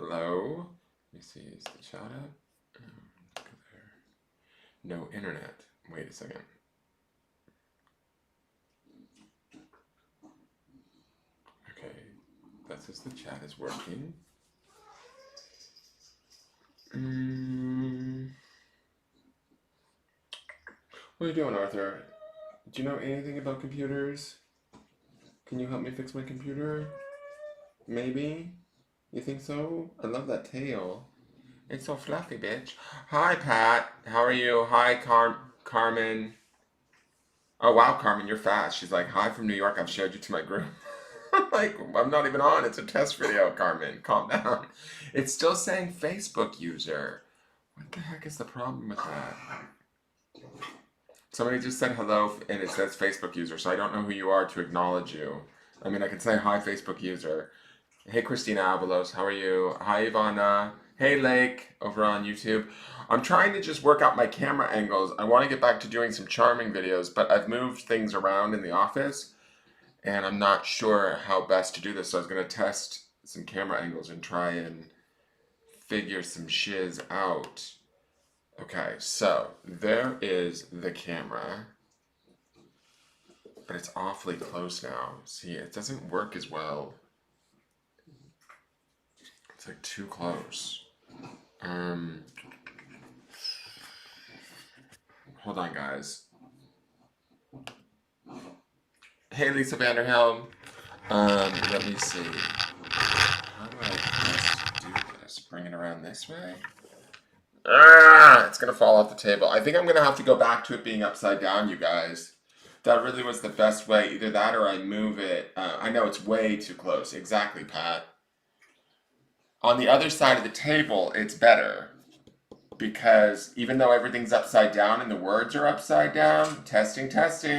Hello? Let me see, is the chat up? Look at there. No internet. Wait a second. Okay, that says the chat is working. What are you doing, Arthur? Do you know anything about computers? Can you help me fix my computer? Maybe? You think so? I love that tail. It's so fluffy, bitch. Hi, Pat. How are you? Hi, Carmen. Oh, wow, Carmen, you're fast. She's like, hi from New York. I've shared you to my group. I'm like, I'm not even on. It's a test video, Carmen. Calm down. It's still saying Facebook user. What the heck is the problem with that? Somebody just said hello and it says Facebook user, so I don't know who you are to acknowledge you. I mean, I can say hi, Facebook user. Hey, Christina Avalos, how are you? Hi, Ivana. Hey, Lake, over on YouTube. I'm trying to just work out my camera angles. I want to get back to doing some charming videos, but I've moved things around in the office, and I'm not sure how best to do this, so I was going to test some camera angles and try and figure some shiz out. Okay, so there is the camera, but it's awfully close now. See, it doesn't work as well. It's like too close. Hold on, guys. Hey, Lisa Vanderhelm. Let me see. How do I best do this? Bring it around this way? It's gonna fall off the table. I think I'm gonna have to go back to it being upside down, you guys. That really was the best way. Either that or I move it. I know it's way too close. Exactly, Pat. On the other side of the table, it's better. Because even though everything's upside down and the words are upside down, testing,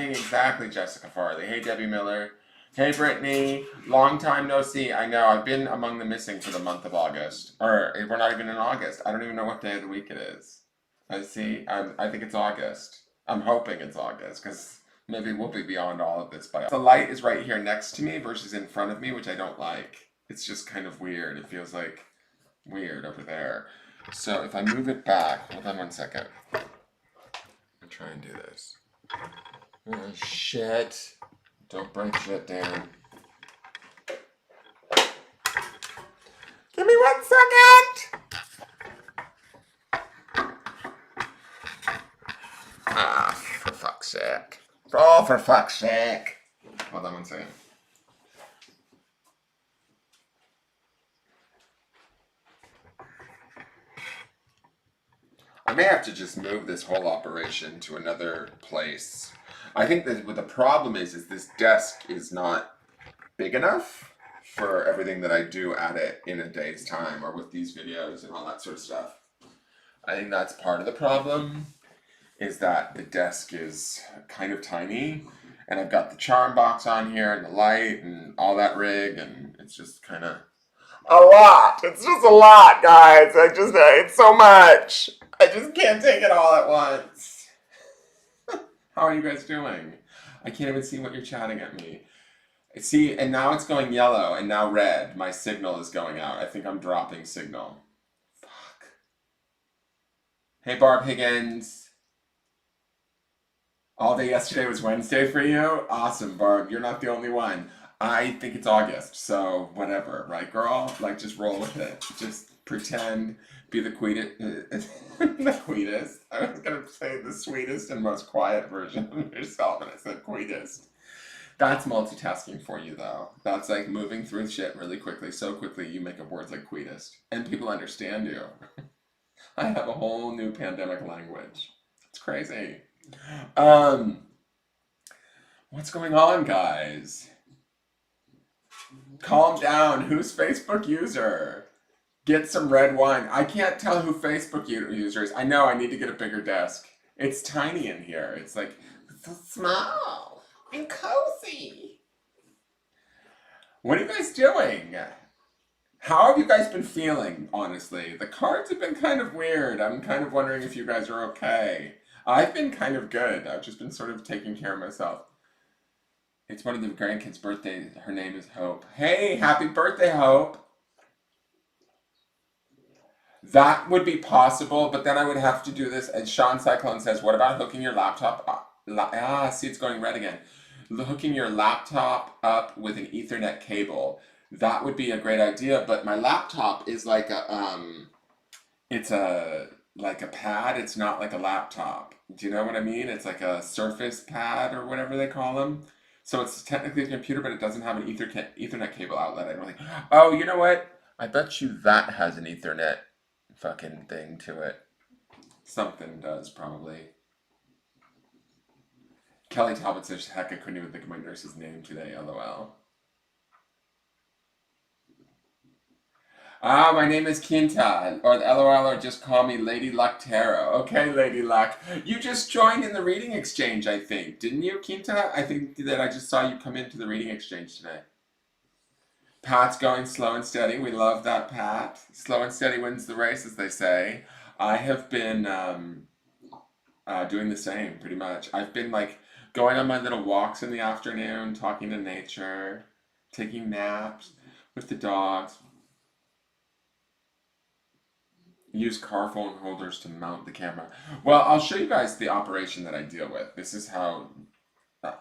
exactly, Jessica Farley. Hey, Debbie Miller. Hey, Brittany. Long time no see. I know, I've been among the missing for the month of August. Or, we're not even in August. I don't even know what day of the week it is. I think it's August. I'm hoping it's August, because maybe we'll be beyond all of this by the light is right here next to me versus in front of me, which I don't like. It's just kind of weird. It feels like weird over there. So if I move it back, hold on one second. I'll try and do this. Oh, shit. Don't break shit, Dan. Give me 1 second! For fuck's sake. Oh, for fuck's sake. Hold on 1 second. I may have to just move this whole operation to another place. I think that what the problem is this desk is not big enough for everything that I do at it in a day's time or with these videos and all that sort of stuff. I think that's part of the problem, is that the desk is kind of tiny and I've got the charm box on here and the light and all that rig, and it's just kind of a lot. It's just a lot, guys. It's so much. I just can't take it all at once. How are you guys doing? I can't even see what you're chatting at me. See, and now it's going yellow and now red. My signal is going out. I think I'm dropping signal. Fuck. Hey, Barb Higgins. All day yesterday was Wednesday for you? Awesome, Barb. You're not the only one. I think it's August, so whatever, right, girl? Like, just roll with it. Just pretend, be the sweetest. The sweetest. I was gonna say the sweetest and most quiet version of yourself, and I said sweetest. That's multitasking for you, though. That's like moving through shit really quickly, so quickly you make up words like sweetest, and people understand you. I have a whole new pandemic language. It's crazy. What's going on, guys? Calm down. Who's Facebook user? Get some red wine. I can't tell who Facebook user is. I know I need to get a bigger desk. It's tiny in here. It's like so small and cozy. What are you guys doing? How have you guys been feeling, honestly? The cards have been kind of weird. I'm kind of wondering if you guys are okay. I've been kind of good. I've just been sort of taking care of myself. It's one of the grandkids' birthdays. Her name is Hope. Hey, happy birthday, Hope. That would be possible, but then I would have to do this. And Sean Cyclone says, what about hooking your laptop up? See, it's going red again. Hooking your laptop up with an Ethernet cable. That would be a great idea, but my laptop is like it's like a pad. It's not like a laptop. Do you know what I mean? It's like a Surface pad or whatever they call them. So it's technically a computer, but it doesn't have an Ethernet cable outlet. I don't think. Oh, you know what? I bet you that has an Ethernet fucking thing to it. Something does, probably. Kelly Talbot says, heck, I couldn't even think of my nurse's name today, lol. Ah, my name is Quinta, or LOL, or just call me Lady Luck Tarot. Okay, Lady Luck. You just joined in the reading exchange, I think. Didn't you, Quinta? I think that I just saw you come into the reading exchange today. Pat's going slow and steady. We love that, Pat. Slow and steady wins the race, as they say. I have been doing the same, pretty much. I've been, like, going on my little walks in the afternoon, talking to nature, taking naps with the dogs. Use car phone holders to mount the camera. Well, I'll show you guys the operation that I deal with. This is how...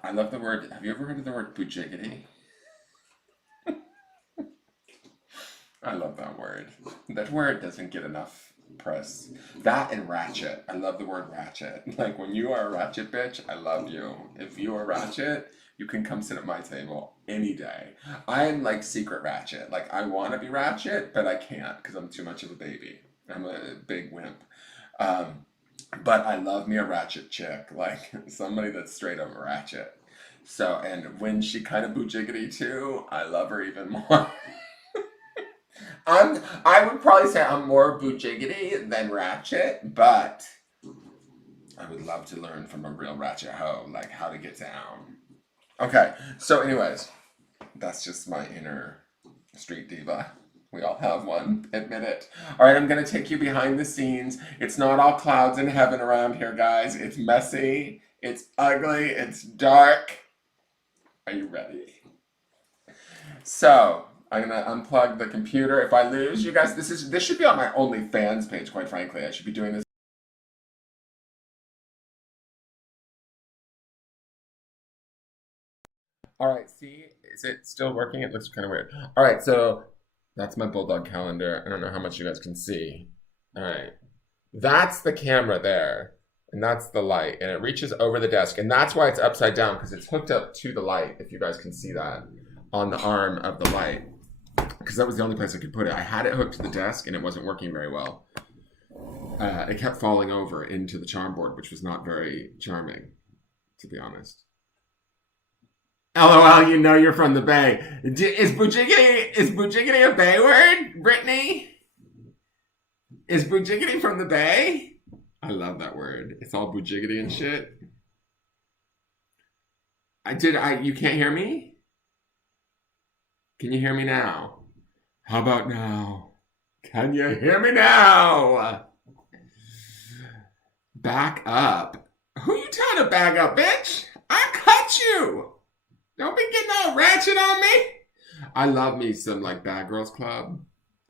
I love the word... Have you ever heard of the word bujiggity? I love that word. That word doesn't get enough press. That and ratchet. I love the word ratchet. Like, when you are a ratchet bitch, I love you. If you are ratchet, you can come sit at my table any day. I am like secret ratchet. Like, I want to be ratchet, but I can't because I'm too much of a baby. I'm a big wimp. But I love me a ratchet chick. Like, somebody that's straight up ratchet. So, and when she kind of bujiggity too, I love her even more. I would probably say I'm more bujiggity than ratchet, but I would love to learn from a real ratchet hoe, like how to get down. Okay, so anyways, that's just my inner street diva. We all have one, admit it. All right, I'm gonna take you behind the scenes. It's not all clouds in heaven around here, guys. It's messy, it's ugly, it's dark. Are you ready? So, I'm gonna unplug the computer. If I lose, you guys, this should be on my OnlyFans page, quite frankly. I should be doing this. All right, see, is it still working? It looks kind of weird. All right, so that's my bulldog calendar. I don't know how much you guys can see. All right, that's the camera there, and that's the light, and it reaches over the desk, and that's why it's upside down, because it's hooked up to the light, if you guys can see that, on the arm of the light. Because that was the only place I could put it. I had it hooked to the desk and it wasn't working very well. It kept falling over into the charm board, which was not very charming, to be honest. LOL, you know you're from the Bay. Is bujiggity a Bay word, Brittany? Is bujiggity from the Bay? I love that word. It's all bujiggity and shit. You can't hear me? Can you hear me now? How about now? Can you hear me now? Back up. Who you trying to back up, bitch? I cut you. Don't be getting all ratchet on me. I love me some like Bad Girls Club.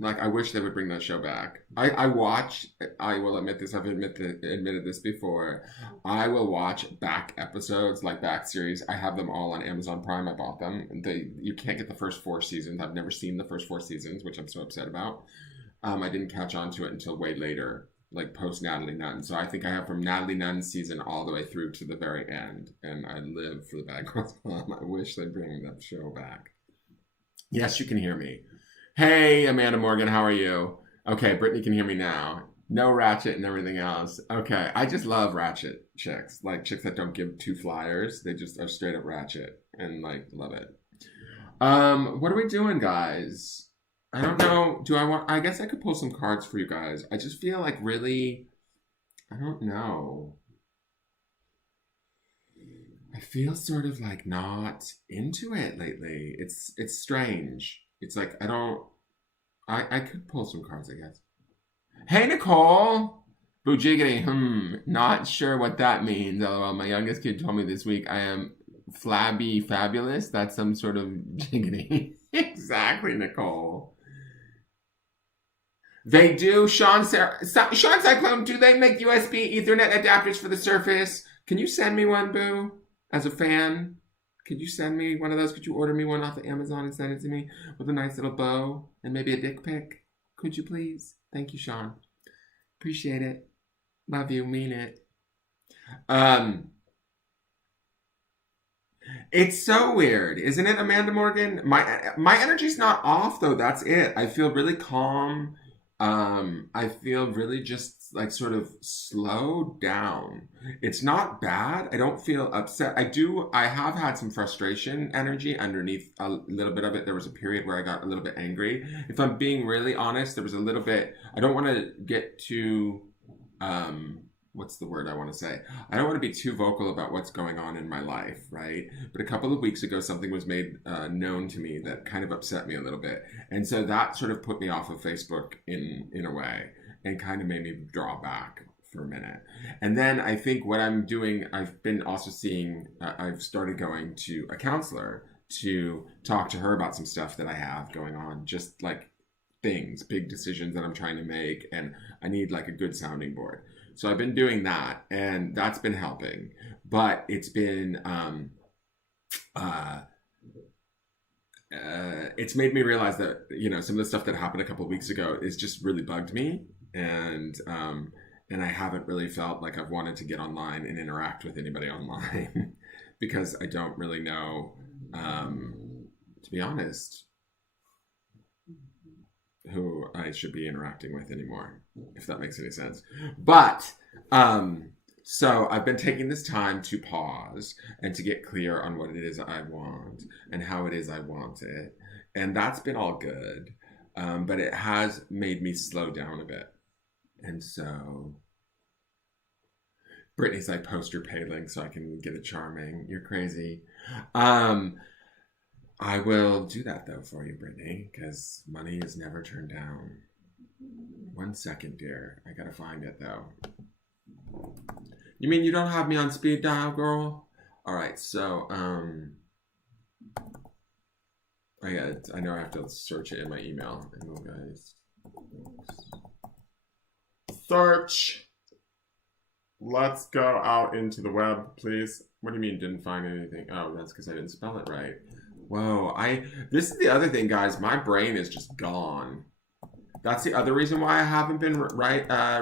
Like, I wish they would bring that show back. I watch, I will admit this, I've admitted this before. I will watch back episodes, like back series. I have them all on Amazon Prime. I bought them. You can't get the first 4 seasons. I've never seen the first 4 seasons, which I'm so upset about. I didn't catch on to it until way later, like post Natalie Nunn. So I think I have from Natalie Nunn's season all the way through to the very end. And I live for the Bad Girls Club. I wish they'd bring that show back. Yes, you can hear me. Hey, Amanda Morgan, how are you? Okay, Brittany can hear me now. No ratchet and everything else. Okay, I just love ratchet chicks. Like, chicks that don't give 2 flyers. They just are straight up ratchet. And, like, love it. What are we doing, guys? I don't know. I guess I could pull some cards for you guys. I just feel like really... I don't know. I feel sort of, like, not into it lately. It's strange. It's like, I could pull some cards, I guess. Hey, Nicole! Bujiggity, not sure what that means. LOL, my youngest kid told me this week I am flabby fabulous. That's some sort of jiggity. Exactly, Nicole. They do, Sean Cyclone, do they make USB Ethernet adapters for the Surface? Can you send me one, boo? As a fan? Could you send me one of those? Could you order me one off of Amazon and send it to me with a nice little bow and maybe a dick pic? Could you please? Thank you, Sean. Appreciate it. Love you, mean it. It's so weird, isn't it, Amanda Morgan? My energy's not off though. That's it. I feel really calm. I feel really just like sort of slowed down. It's not bad. I don't feel upset. I have had some frustration energy underneath a little bit of it. There was a period where I got a little bit angry. If I'm being really honest, there was a little bit, I don't want to get too, what's the word I want to say? I don't want to be too vocal about what's going on in my life, right? But a couple of weeks ago, something was made known to me that kind of upset me a little bit. And so that sort of put me off of Facebook in a way and kind of made me draw back for a minute. And then I think what I'm doing, I've been also seeing, I've started going to a counselor to talk to her about some stuff that I have going on, just like things, big decisions that I'm trying to make. And I need like a good sounding board. So I've been doing that, and that's been helping. But it's been, it's made me realize that, you know, some of the stuff that happened a couple of weeks ago is just really bugged me, and I haven't really felt like I've wanted to get online and interact with anybody online because I don't really know, to be honest, who I should be interacting with anymore, if that makes any sense. But so I've been taking this time to pause and to get clear on what it is I want and how it is I want it, and that's been all good, but it has made me slow down a bit. And so Brittany's like, post your pay link so I can get a charming. You're crazy. I will do that, though, for you, Brittany, because money is never turned down. 1 second, dear. I gotta find it, though. You mean you don't have me on speed dial, girl? All right, so, I know I have to search it in my email. Engelgeist. Search. Let's go out into the web, please. What do you mean didn't find anything? Oh, that's because I didn't spell it right. Whoa, this is the other thing, guys. My brain is just gone. That's the other reason why I haven't been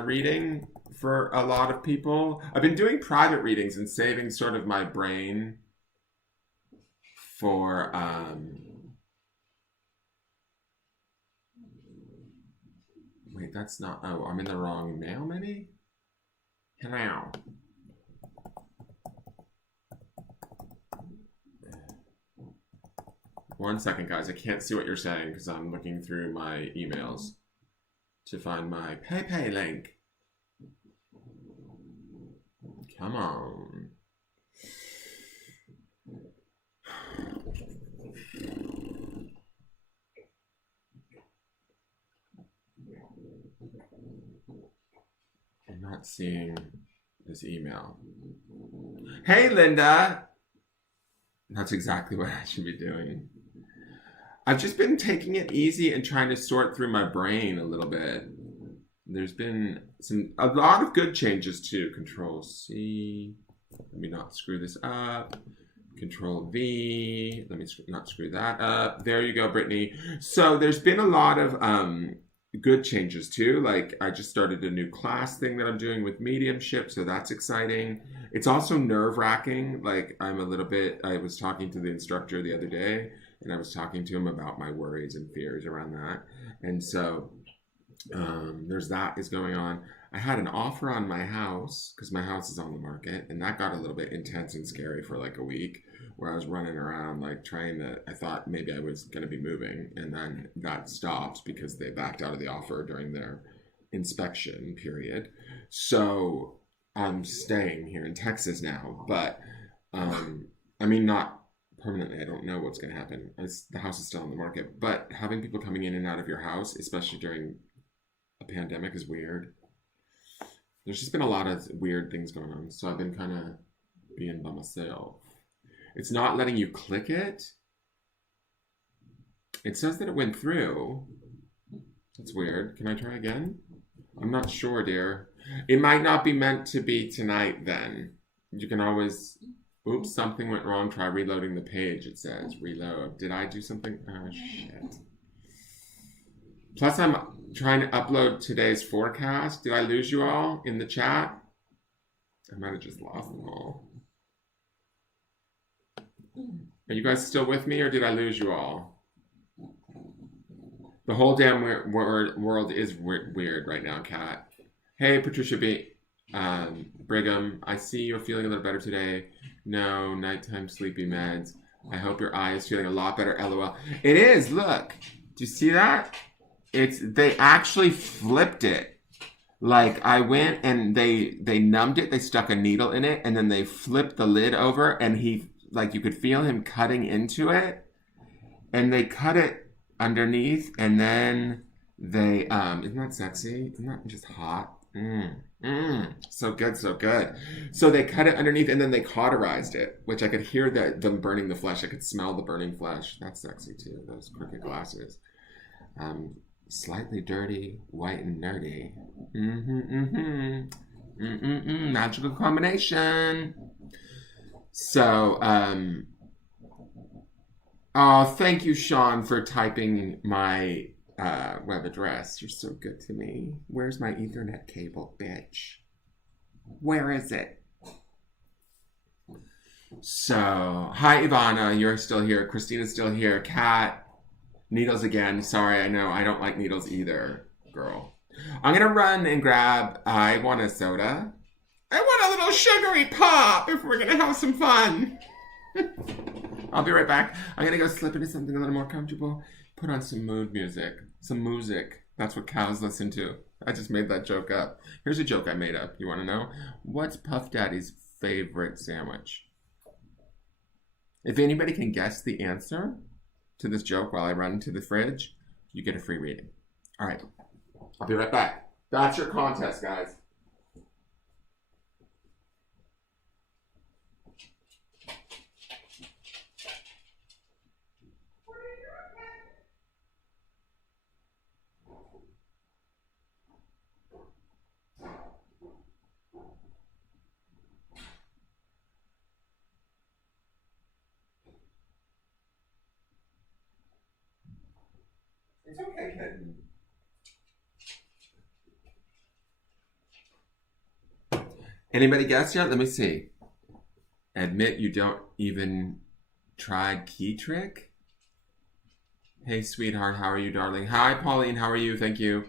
reading for a lot of people. I've been doing private readings and saving sort of my brain for, wait, that's not, oh, I'm in the wrong mail, maybe? Hello. 1 second, guys. I can't see what you're saying because I'm looking through my emails to find my PayPay link. Come on. I'm not seeing this email. Hey, Linda. That's exactly what I should be doing. I've just been taking it easy and trying to sort through my brain a little bit. There's been a lot of good changes too. Control C. Let me not screw this up. Control V. Let me not screw that up. There you go, Brittany. So there's been a lot of good changes too. Like I just started a new class thing that I'm doing with mediumship, so that's exciting. It's also nerve-wracking. Like I was talking to the instructor the other day, and I was talking to him about my worries and fears around that. And so there's that is going on. I had an offer on my house because my house is on the market, and that got a little bit intense and scary for like a week, where I was running around like I thought maybe I was going to be moving, and then that stopped because they backed out of the offer during their inspection period. So I'm staying here in Texas now, but I mean, not permanently. I don't know what's going to happen. The house is still on the market, but having people coming in and out of your house, especially during a pandemic, is weird. There's just been a lot of weird things going on, so I've been kind of being by myself. It's not letting you click it. It says that it went through. That's weird. Can I try again? I'm not sure, dear. It might not be meant to be tonight then. You can always... Oops, something went wrong. Try reloading the page, it says. Reload. Did I do something? Oh, shit. Plus, I'm trying to upload today's forecast. Did I lose you all in the chat? I might have just lost them all. Are you guys still with me, or did I lose you all? The whole damn world is weird right now, Kat. Hey, Patricia B. Brigham, I see you're feeling a little better today. No, nighttime sleepy meds. I hope your eye is feeling a lot better, LOL. It is, look. Do you see that? They actually flipped it. Like, I went and they numbed it, they stuck a needle in it, and then they flipped the lid over, and he, like, you could feel him cutting into it, and they cut it underneath, and then they, isn't that sexy? Isn't that just hot? So good, so good. So they cut it underneath, and then they cauterized it, which I could hear them burning the flesh. I could smell the burning flesh. That's sexy, too, those crooked glasses. Slightly dirty, white and nerdy. Magical combination. So, oh, thank you, Sean, for typing my web address. You're so good to me. Where's my Ethernet cable, bitch? Where is it? So, hi, Ivana. You're still here. Christina's still here. Kat. Needles again. Sorry, I know. I don't like needles either, girl. I'm going to run and grab... I want a soda. I want a little sugary pop if we're going to have some fun. I'll be right back. I'm going to go slip into something a little more comfortable. Put on some mood music. Some music. That's what cows listen to. I just made that joke up. Here's a joke I made up. You want to know? What's Puff Daddy's favorite sandwich? If anybody can guess the answer to this joke while I run to the fridge, you get a free reading. All right. I'll be right back. That's your contest, guys. It's okay, kitten. Anybody guess yet? Let me see. Admit you don't even try key trick? Hey, sweetheart. How are you, darling? Hi, Pauline. How are you? Thank you.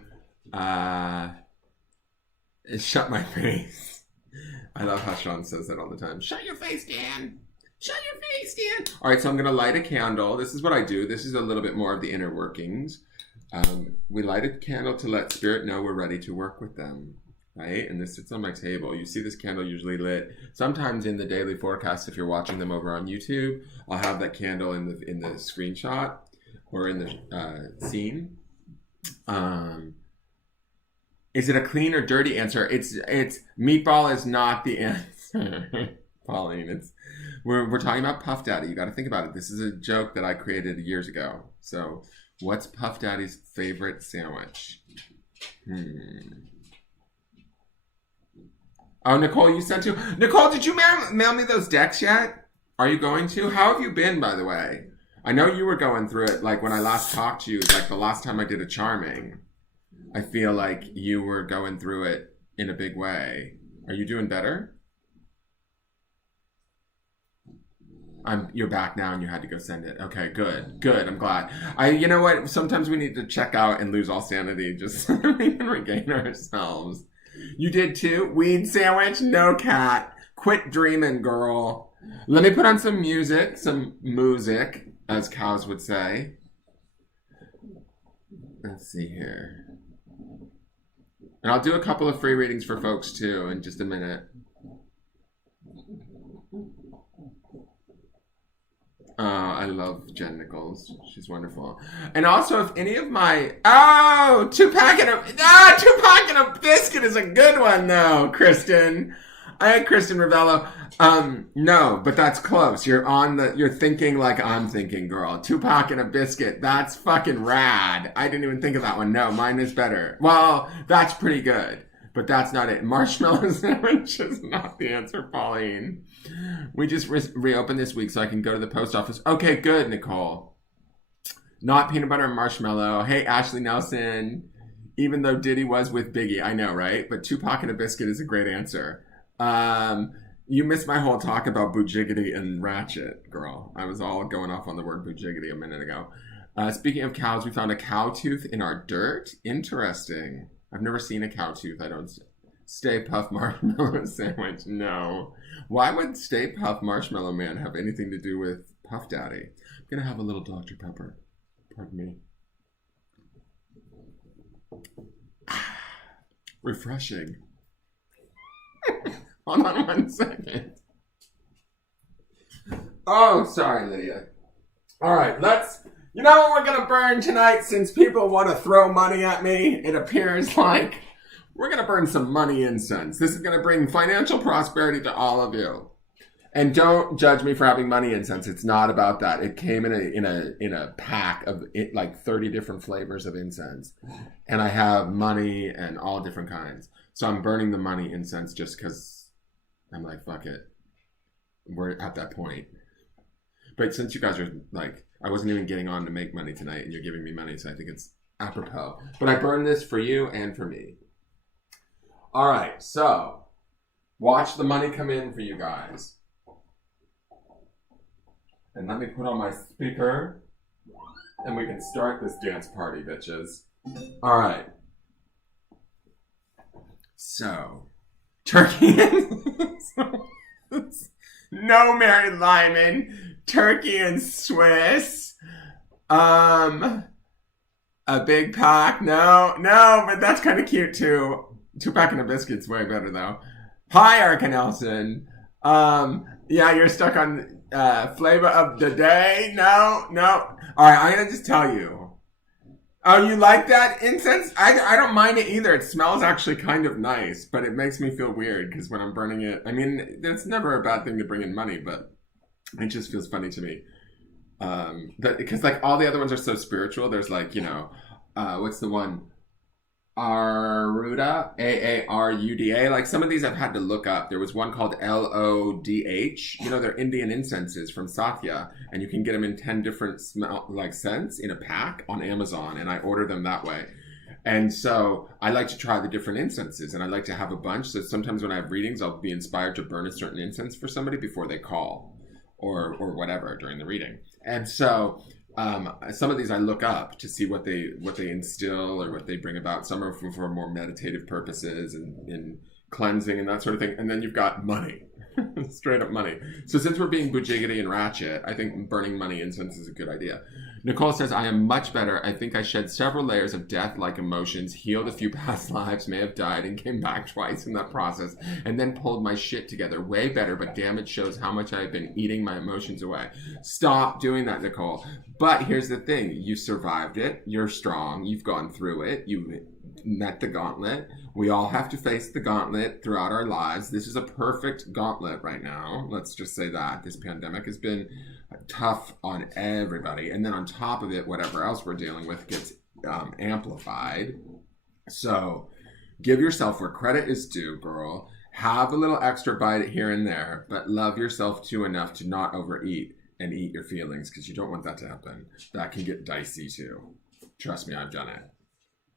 Shut my face. I love how Sean says that all the time. Shut your face, Dan. Shut your face, Dan. All right, so I'm going to light a candle. This is what I do. This is a little bit more of the inner workings. We light a candle to let spirit know we're ready to work with them, right? And this sits on my table. You see this candle usually lit. Sometimes in the daily forecast, if you're watching them over on YouTube, I'll have that candle in the screenshot or in the scene. Is it a clean or dirty answer? It's meatball is not the answer, Pauline. We're talking about Puff Daddy. You got to think about it. This is a joke that I created years ago. So, what's Puff Daddy's favorite sandwich? Oh, Nicole, you sent to... Nicole, did you mail me those decks yet? Are you going to? How have you been, by the way? I know you were going through it, like when I last talked to you, like the last time I did a charming. I feel like you were going through it in a big way. Are you doing better? You're back now and you had to go send it. Okay, good. I'm glad. You know what? Sometimes we need to check out and lose all sanity just so we can regain ourselves. You did too? Weed sandwich? No, Cat. Quit dreaming, girl. Let me put on some music, as cows would say. Let's see here. And I'll do a couple of free readings for folks too in just a minute. I love Jen Nichols. She's wonderful. And also, if any of my... two packet of biscuit is a good one, though, Kristen. Hi, Kristen Ravello. No, but that's close. You're thinking like I'm thinking, girl. Tupac and a biscuit. That's fucking rad. I didn't even think of that one. No, mine is better. Well, that's pretty good, but that's not it. Marshmallow sandwich is not the answer, Pauline. We just reopened this week so I can go to the post office. Okay, good, Nicole. Not peanut butter and marshmallow. Hey, Ashley Nelson. Even though Diddy was with Biggie, I know, right? But Tupac and a biscuit is a great answer. You missed my whole talk about boojiggity and ratchet, girl. I was all going off on the word boojiggity a minute ago. Speaking of cows, we found a cow tooth in our dirt. Interesting. I've never seen a cow tooth. I don't. Stay Puft Marshmallow Sandwich. No. Why would Stay Puft Marshmallow Man have anything to do with Puff Daddy? I'm going to have a little Dr. Pepper. Pardon me. Refreshing. Hold on 1 second. Oh, sorry, Lydia. All right, you know what we're going to burn tonight since people want to throw money at me? It appears like we're going to burn some money incense. This is going to bring financial prosperity to all of you. And don't judge me for having money incense. It's not about that. It came in a pack of like 30 different flavors of incense. And I have money and all different kinds. So I'm burning the money incense just because I'm like, fuck it. We're at that point. But since you guys are like, I wasn't even getting on to make money tonight and you're giving me money, so I think it's apropos. But I burn this for you and for me. All right, so watch the money come in for you guys. And let me put on my speaker and we can start this dance party, bitches. All right. So, turkey and... No, Mary Lyman. Turkey and Swiss. A big pack. No, but that's kind of cute too. Tupac and a biscuit's way better though. Hi, Erica Nelson. Yeah, you're stuck on flavor of the day. No. All right, I'm gonna just tell you. Oh, you like that incense? I don't mind it either. It smells actually kind of nice, but it makes me feel weird because when I'm burning it, I mean, it's never a bad thing to bring in money, but it just feels funny to me. Because like all the other ones are so spiritual. There's like, what's the one? Aruda, Aaruda. Like some of these I've had to look up. There was one called Lodh. They're Indian incenses from Satya, and you can get them in 10 different scents in a pack on Amazon, and I order them that way. And so I like to try the different incenses, and I like to have a bunch. So sometimes when I have readings, I'll be inspired to burn a certain incense for somebody before they call, or whatever during the reading. And so. Some of these I look up to see what they instill or what they bring about. Some are for more meditative purposes and cleansing and that sort of thing. And then you've got money, straight up money. So since we're being boojiggity and ratchet, I think burning money incense is a good idea. Nicole says, I am much better. I think I shed several layers of death-like emotions, healed a few past lives, may have died, and came back twice in that process, and then pulled my shit together. Way better, but damn, it shows how much I've been eating my emotions away. Stop doing that, Nicole. But here's the thing. You survived it. You're strong. You've gone through it. You met the gauntlet. We all have to face the gauntlet throughout our lives. This is a perfect gauntlet right now. Let's just say that. This pandemic has been tough on everybody. And then on top of it, whatever else we're dealing with gets amplified. So give yourself where credit is due, girl. Have a little extra bite here and there, but love yourself too enough to not overeat and eat your feelings, because you don't want that to happen. That can get dicey too. Trust me, I've done it.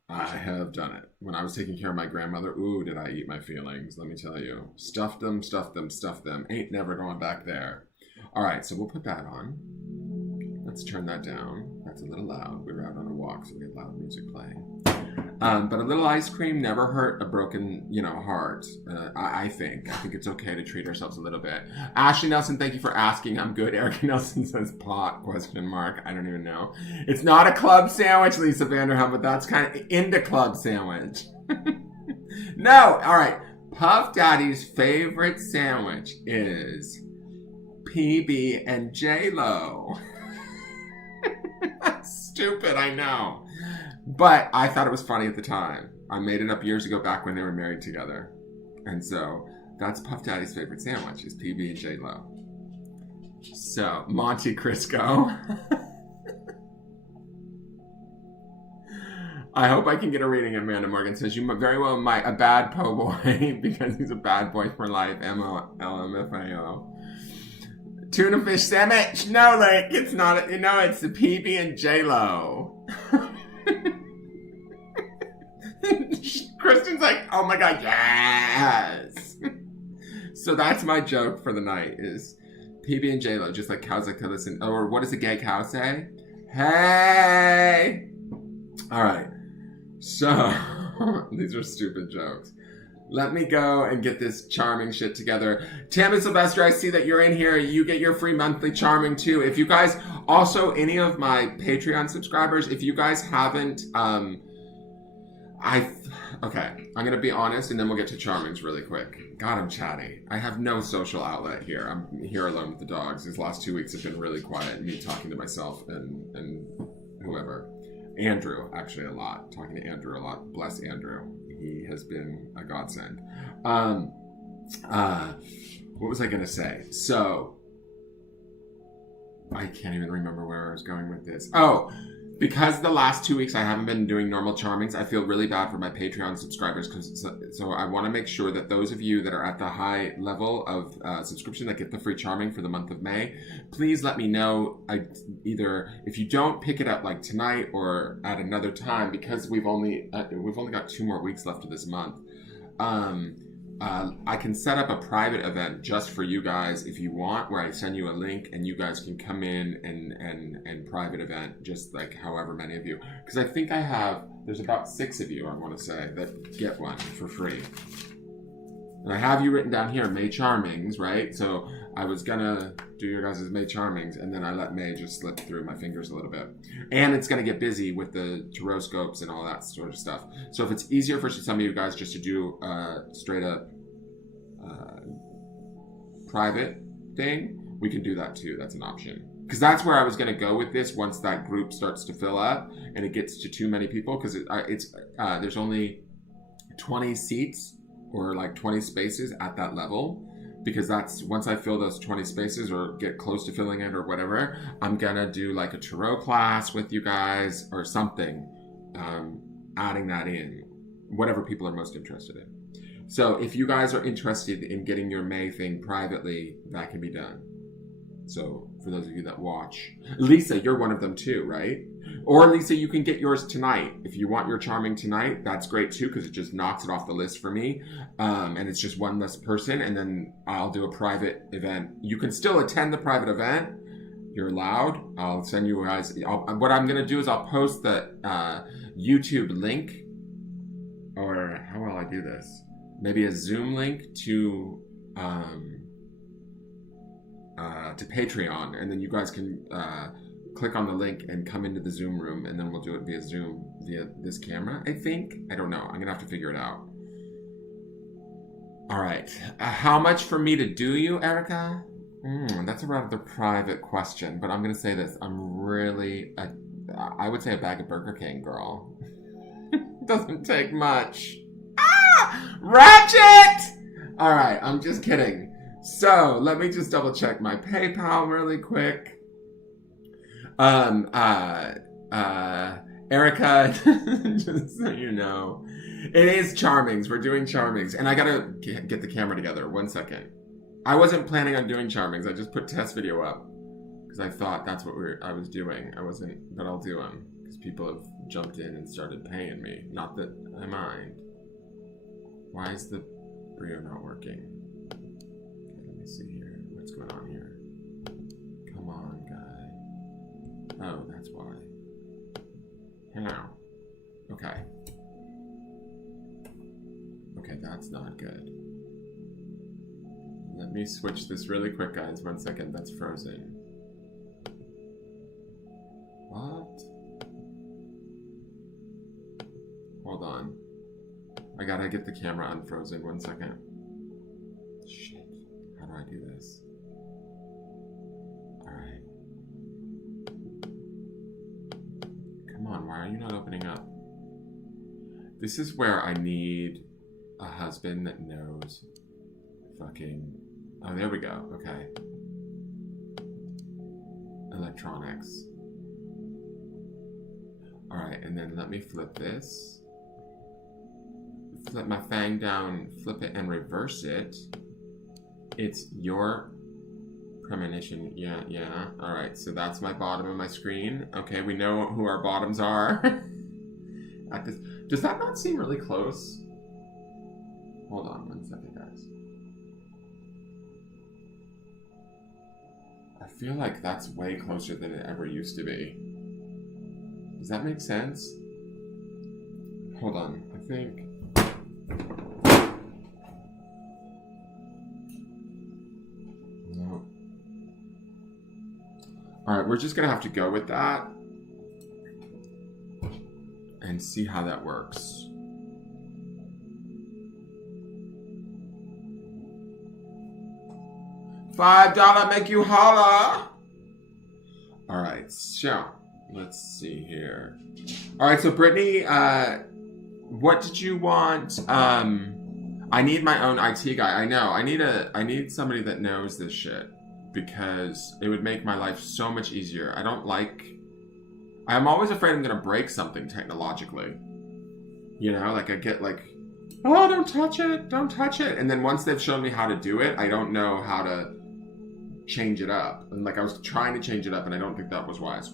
I have done it. When I was taking care of my grandmother, ooh, did I eat my feelings. Let me tell you. Stuff them. Ain't never going back there. All right, so we'll put that on. Let's turn that down. That's a little loud. We were out on a walk, so we had loud music playing. But a little ice cream never hurt a broken, heart. I think it's okay to treat ourselves a little bit. Ashley Nelson, thank you for asking. I'm good. Erica Nelson says pot, ? I don't even know. It's not a club sandwich, Lisa Vanderham, but that's kind of into club sandwich. No, all right. Puff Daddy's favorite sandwich is PB and J-Lo. That's stupid, I know. But I thought it was funny at the time. I made it up years ago back when they were married together. And so That's Puff Daddy's favorite sandwich, is PB and J-Lo. So, Monte Crisco. I hope I can get a reading. Amanda Morgan says, you very well might. A bad po' boy, because he's a bad boy for life. MOLMFAO. Tuna fish sandwich. No, like, it's not. It's the PB and J-Lo. Kristen's like, oh my God, yes. So that's my joke for the night is PB and J-Lo, just like cows that could listen. Or what does a gay cow say? Hey! All right. So, these are stupid jokes. Let me go and get this charming shit together. Tam and Sylvester, I see that you're in here. You get your free monthly charming too. If you guys, also any of my Patreon subscribers, if you guys haven't, okay, I'm going to be honest and then we'll get to charmings really quick. God, I'm chatty. I have no social outlet here. I'm here alone with the dogs. These last 2 weeks have been really quiet. Me talking to myself and whoever. Andrew, actually, a lot. Talking to Andrew a lot. Bless Andrew. He has been a godsend. What was I going to say? So, I can't even remember where I was going with this. Oh, because the last 2 weeks I haven't been doing normal charmings, I feel really bad for my Patreon subscribers. So I want to make sure that those of you that are at the high level of subscription that get the free charming for the month of May, please let me know either if you don't pick it up like tonight or at another time, because we've only got 2 more weeks left of this month. I can set up a private event just for you guys if you want, where I send you a link and you guys can come in and private event, just like however many of you. Because I think there's about 6 of you, I want to say, that get one for free. And I have you written down here, May Charmings, right? So I was going to do your guys' May Charmings, and then I let May just slip through my fingers a little bit. And it's going to get busy with the tarot scopes and all that sort of stuff. So if it's easier for some of you guys just to do straight up private thing, we can do that too. That's an option. Because that's where I was going to go with this once that group starts to fill up and it gets to too many people, because there's only 20 seats or like 20 spaces at that level. Because that's, once I fill those 20 spaces or get close to filling it or whatever, I'm going to do like a tarot class with you guys or something, adding that in, whatever people are most interested in. So if you guys are interested in getting your May thing privately, that can be done. So for those of you that watch, Lisa, you're one of them too, right? Or Lisa, you can get yours tonight. If you want your charming tonight, that's great too, because it just knocks it off the list for me. And it's just one less person, and then I'll do a private event. You can still attend the private event. You're allowed. I'll send you guys. What I'm going to do is I'll post the YouTube link, or how will I do this? Maybe a Zoom link to Patreon, and then you guys can click on the link and come into the Zoom room, and then we'll do it via Zoom, via this camera, I think. I don't know. I'm going to have to figure it out. All right. How much for me to do you, Erica? That's a rather private question, but I'm going to say this. I'm really, I would say a bag of Burger King, girl. Doesn't take much. Ratchet! All right, I'm just kidding. So let me just double check my PayPal really quick. Erica, just so you know, it is charmings. We're doing charmings, and I gotta get the camera together. 1 second. I wasn't planning on doing charmings. I just put test video up because I thought that's what I was doing. I wasn't, but I'll do them because people have jumped in and started paying me. Not that I mind. Why is the Brio not working? Okay, let me see here. What's going on here? Come on, guy. Oh, that's why. Hello. Okay. Okay, that's not good. Let me switch this really quick, guys. 1 second. That's frozen. What? Hold on. I gotta get the camera unfrozen. 1 second. Shit. How do I do this? Alright. Come on, why are you not opening up? This is where I need a husband that knows fucking... Oh, there we go. Okay. Electronics. Alright, and then let me flip this. Flip my fang down, flip it, and reverse it. It's your premonition. Yeah. Alright, so that's my bottom of my screen. Okay, we know who our bottoms are. At this. Does that not seem really close? Hold on 1 second, guys. I feel like that's way closer than it ever used to be. Does that make sense? Hold on, I think... No. Alright, we're just gonna have to go with that and see how that works. $5 make you holla. Alright, so let's see here. Alright, so Brittany, what did you want? I need my own IT guy. I know. I need somebody that knows this shit, because it would make my life so much easier. I'm always afraid I'm gonna break something technologically. You know, like I get like, oh, don't touch it. And then once they've shown me how to do it, I don't know how to change it up. And like I was trying to change it up, and I don't think that was wise.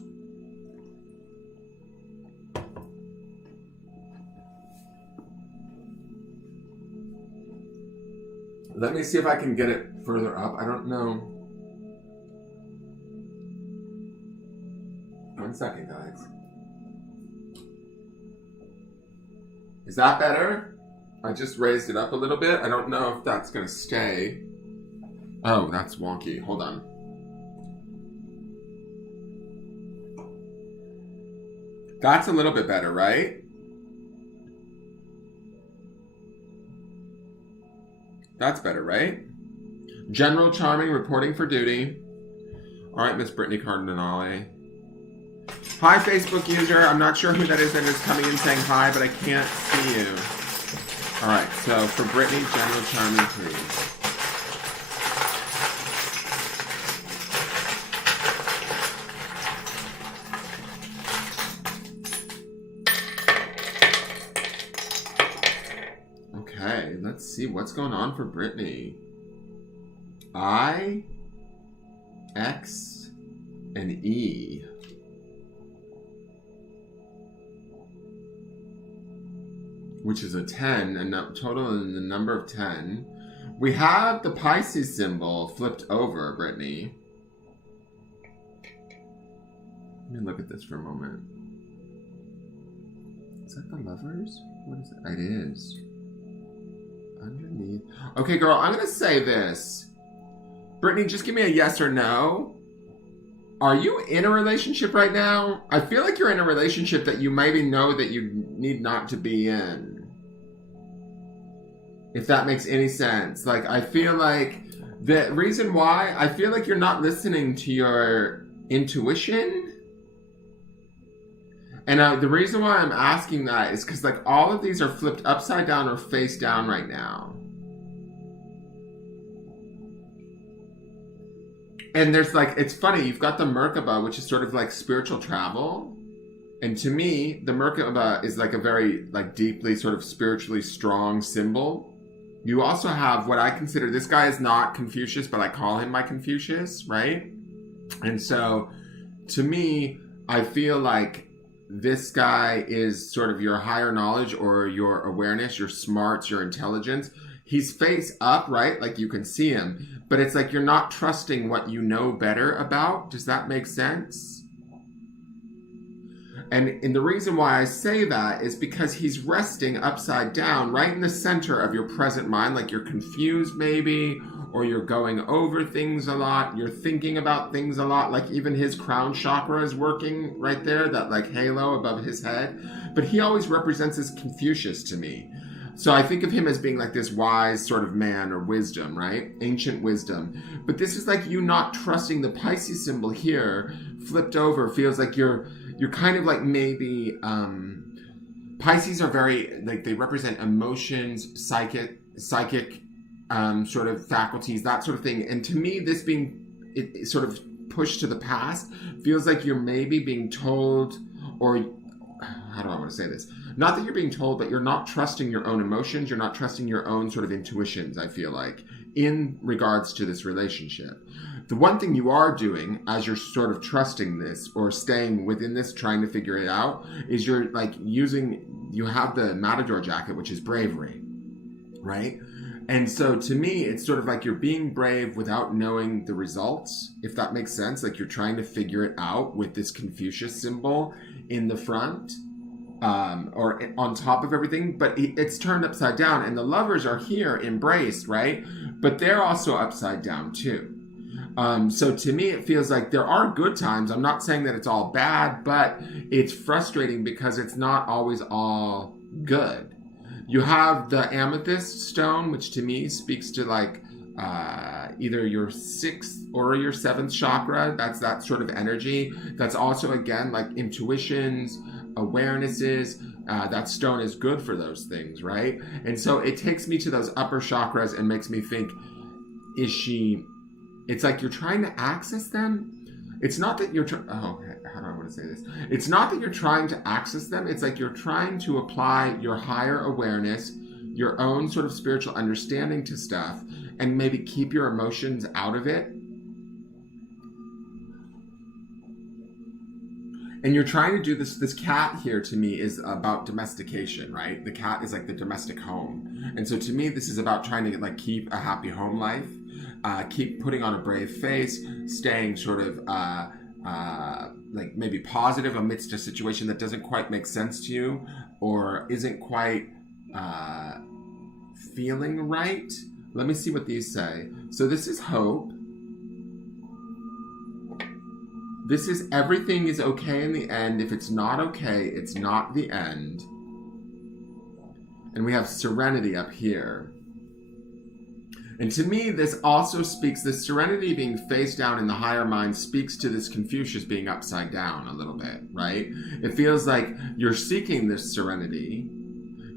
Let me see if I can get it further up. I don't know. 1 second, guys. Is that better? I just raised it up a little bit. I don't know if that's going to stay. Oh, that's wonky. Hold on. That's a little bit better, right? That's better, right? General Charming reporting for duty. All right, Miss Brittany Cardinale. Hi, Facebook user. I'm not sure who that is that is coming in saying hi, but I can't see you. All right, so for Brittany, General Charming, please. Okay, let's see what's going on for Brittany. I, X, and E. Which is a 10, a total in the number of 10. We have the Pisces symbol flipped over, Brittany. Let me look at this for a moment. Is that the Lovers? What is it? It is. Underneath. Okay, girl, I'm going to say this. Brittany, just give me a yes or no. Are you in a relationship right now? I feel like you're in a relationship that you maybe know that you need not to be in. If that makes any sense. Like, I feel like the reason why, I feel like you're not listening to your intuition. And the reason why I'm asking that is because, like, all of these are flipped upside down or face down right now. And there's, like, it's funny, you've got the Merkaba, which is sort of like spiritual travel. And to me, the Merkaba is like a very, like, deeply sort of spiritually strong symbol. You also have what I consider, this guy is not Confucius, but I call him my Confucius, right? And so, to me, I feel like this guy is sort of your higher knowledge or your awareness, your smarts, your intelligence. He's face up, right? Like you can see him, but it's like you're not trusting what you know better about. Does that make sense? And the reason why I say that is because he's resting upside down right in the center of your present mind. Like you're confused maybe, or you're going over things a lot. You're thinking about things a lot. Like even his crown chakra is working right there, that like halo above his head. But he always represents as Confucius to me. So I think of him as being like this wise sort of man or wisdom, right? Ancient wisdom. But this is like you not trusting the Pisces symbol here, flipped over, feels like you're kind of like maybe, Pisces are very, like they represent emotions, psychic sort of faculties, that sort of thing. And to me, this being it sort of pushed to the past feels like you're maybe being told, or how do I want to say this? Not that you're being told, but you're not trusting your own emotions. You're not trusting your own sort of intuitions, I feel like, in regards to this relationship. The one thing you are doing as you're sort of trusting this or staying within this, trying to figure it out, is you're like you have the Matador jacket, which is bravery, right? And so to me, it's sort of like you're being brave without knowing the results, if that makes sense. Like you're trying to figure it out with this Confucius symbol in the front, or on top of everything, but it's turned upside down, and the lovers are here embraced, right? But they're also upside down too. So to me, it feels like there are good times. I'm not saying that it's all bad, but it's frustrating because it's not always all good. You have the amethyst stone, which to me speaks to like either your 6th or your 7th chakra. That's that sort of energy. That's also, again, like intuitions, awarenesses. That stone is good for those things, right? And so it takes me to those upper chakras and makes me think, it's like you're trying to access them. It's not that you're how do I want to say this? It's not that you're trying to access them. It's like you're trying to apply your higher awareness, your own sort of spiritual understanding to stuff, and maybe keep your emotions out of it. And you're trying to do this. This cat here to me is about domestication, right? The cat is like the domestic home. And so to me, this is about trying to like keep a happy home life, keep putting on a brave face, staying sort of like maybe positive amidst a situation that doesn't quite make sense to you or isn't quite feeling right. Let me see what these say. So this is hope. This is everything is okay in the end. If it's not okay, it's not the end. And we have serenity up here. And to me, this also speaks, this serenity being face down in the higher mind speaks to this Confucius being upside down a little bit, right? It feels like you're seeking this serenity.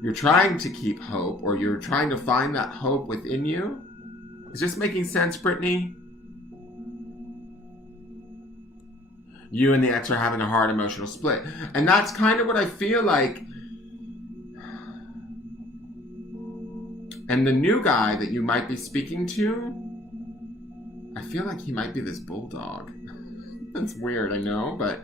You're trying to keep hope, or you're trying to find that hope within you. Is this making sense, Brittany? You and the ex are having a hard emotional split. And that's kind of what I feel like. And the new guy that you might be speaking to, I feel like he might be this bulldog. That's weird, I know, but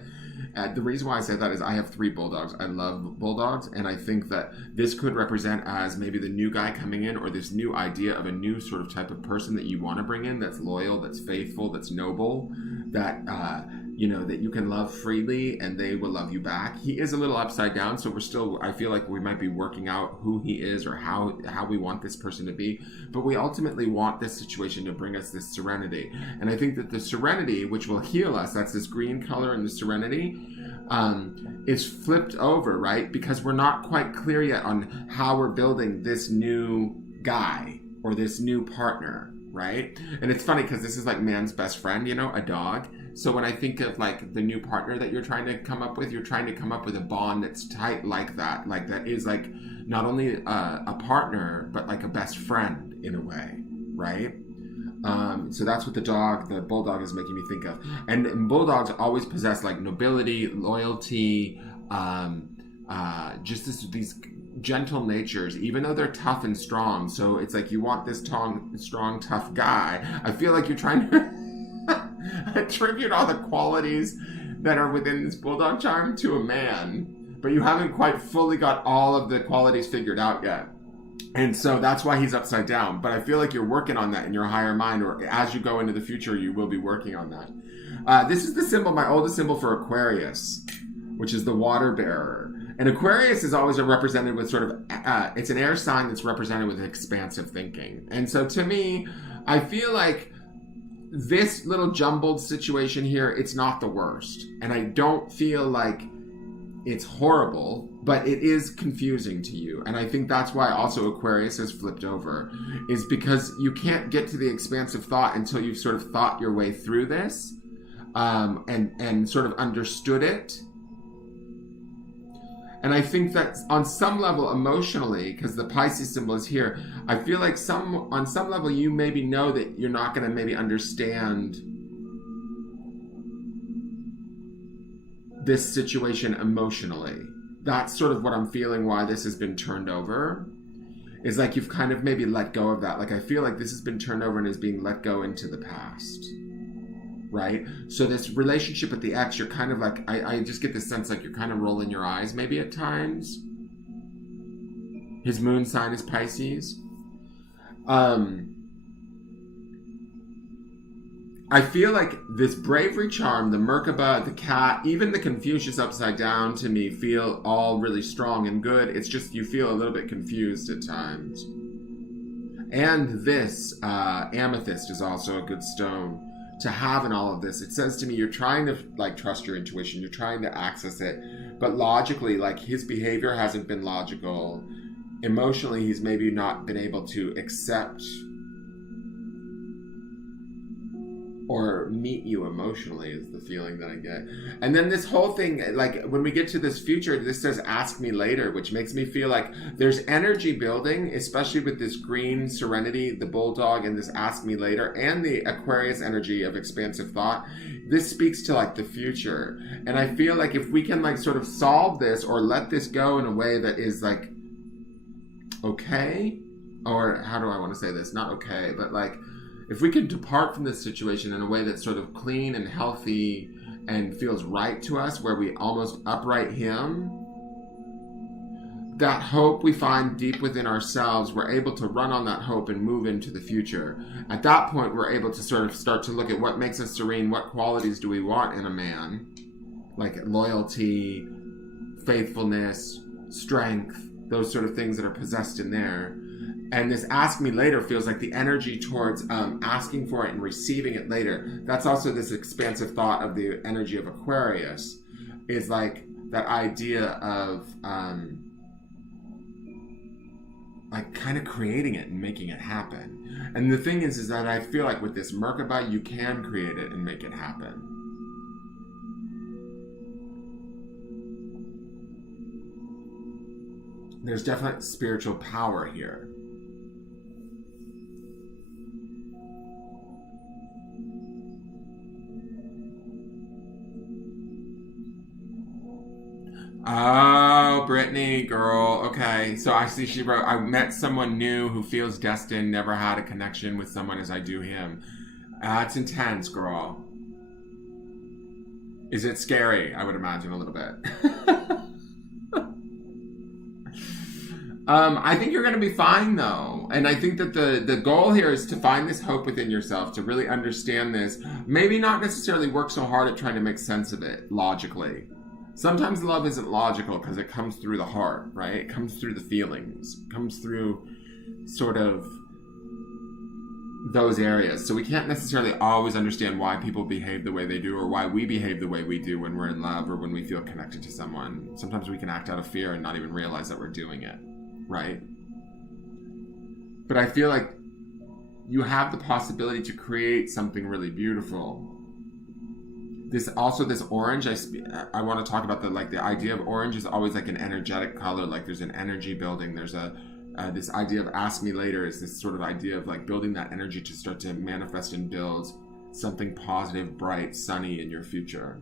the reason why I say that is I have 3 bulldogs. I love bulldogs, and I think that this could represent as maybe the new guy coming in, or this new idea of a new sort of type of person that you want to bring in, that's loyal, that's faithful, that's noble, that that you can love freely and they will love you back. He is a little upside down, so I feel like we might be working out who he is or how we want this person to be, but we ultimately want this situation to bring us this serenity. And I think that the serenity, which will heal us, that's this green color in the serenity, is flipped over, right? Because we're not quite clear yet on how we're building this new guy or this new partner, right? And it's funny because this is like man's best friend, a dog. So when I think of like the new partner that you're trying to come up with, you're trying to come up with a bond that's tight like that is like not only a partner, but like a best friend in a way, right? So that's what the bulldog is making me think of. And bulldogs always possess like nobility, loyalty, just these gentle natures, even though they're tough and strong. So it's like you want this strong, tough guy. I feel like you're trying to attribute all the qualities that are within this bulldog charm to a man, but you haven't quite fully got all of the qualities figured out yet. And so that's why he's upside down. But I feel like you're working on that in your higher mind, or as you go into the future, you will be working on that. This is the symbol, my oldest symbol for Aquarius, which is the water bearer. And Aquarius is always represented with sort of, it's an air sign that's represented with expansive thinking. And so to me, I feel like this little jumbled situation here, it's not the worst. And I don't feel like it's horrible, but it is confusing to you. And I think that's why also Aquarius has flipped over, is because you can't get to the expansive thought until you've sort of thought your way through this, and sort of understood it. And I think that on some level emotionally, because the Pisces symbol is here, I feel like on some level you maybe know that you're not going to maybe understand this situation emotionally. That's sort of what I'm feeling why this has been turned over. Is like you've kind of maybe let go of that. Like I feel like this has been turned over and is being let go into the past. Right? So this relationship with the ex, you're kind of like, I just get this sense like you're kind of rolling your eyes maybe at times. His moon sign is Pisces. I feel like this bravery charm, the Merkaba, the cat, even the Confucius upside down to me feel all really strong and good. It's just you feel a little bit confused at times. And this amethyst is also a good stone to have in all of this. It says to me you're trying to like trust your intuition, you're trying to access it, but logically, like his behavior hasn't been logical. Emotionally, he's maybe not been able to accept or meet you emotionally is the feeling that I get. And then this whole thing, like when we get to this future, this says ask me later, which makes me feel like there's energy building, especially with this green serenity, the bulldog, and this ask me later, and the Aquarius energy of expansive thought. This speaks to like the future. And I feel like if we can like sort of solve this or let this go in a way that is like okay, or how do I want to say this? Not okay, but like if we can depart from this situation in a way that's sort of clean and healthy and feels right to us, where we almost upright him, that hope we find deep within ourselves, we're able to run on that hope and move into the future. At that point, we're able to sort of start to look at what makes us serene, what qualities do we want in a man, like loyalty, faithfulness, strength, those sort of things that are possessed in there. And this ask me later feels like the energy towards asking for it and receiving it later. That's also this expansive thought of the energy of Aquarius, is like that idea of like kind of creating it and making it happen. And the thing is that I feel like with this Merkaba, you can create it and make it happen. There's definite spiritual power here. Oh, Brittany, girl. Okay, so I see she wrote, I met someone new who feels destined, never had a connection with someone as I do him. It's intense, girl. Is it scary? I would imagine a little bit. I think you're going to be fine, though. And I think that the goal here is to find this hope within yourself, to really understand this. Maybe not necessarily work so hard at trying to make sense of it logically. Sometimes love isn't logical because it comes through the heart, right? It comes through the feelings. It comes through sort of those areas. So we can't necessarily always understand why people behave the way they do or why we behave the way we do when we're in love or when we feel connected to someone. Sometimes we can act out of fear and not even realize that we're doing it, right? But I feel like you have the possibility to create something really beautiful. This orange, I want to talk about the idea of orange is always like an energetic color, like there's an energy building. There's this idea of ask me later is this sort of idea of like building that energy to start to manifest and build something positive, bright, sunny in your future.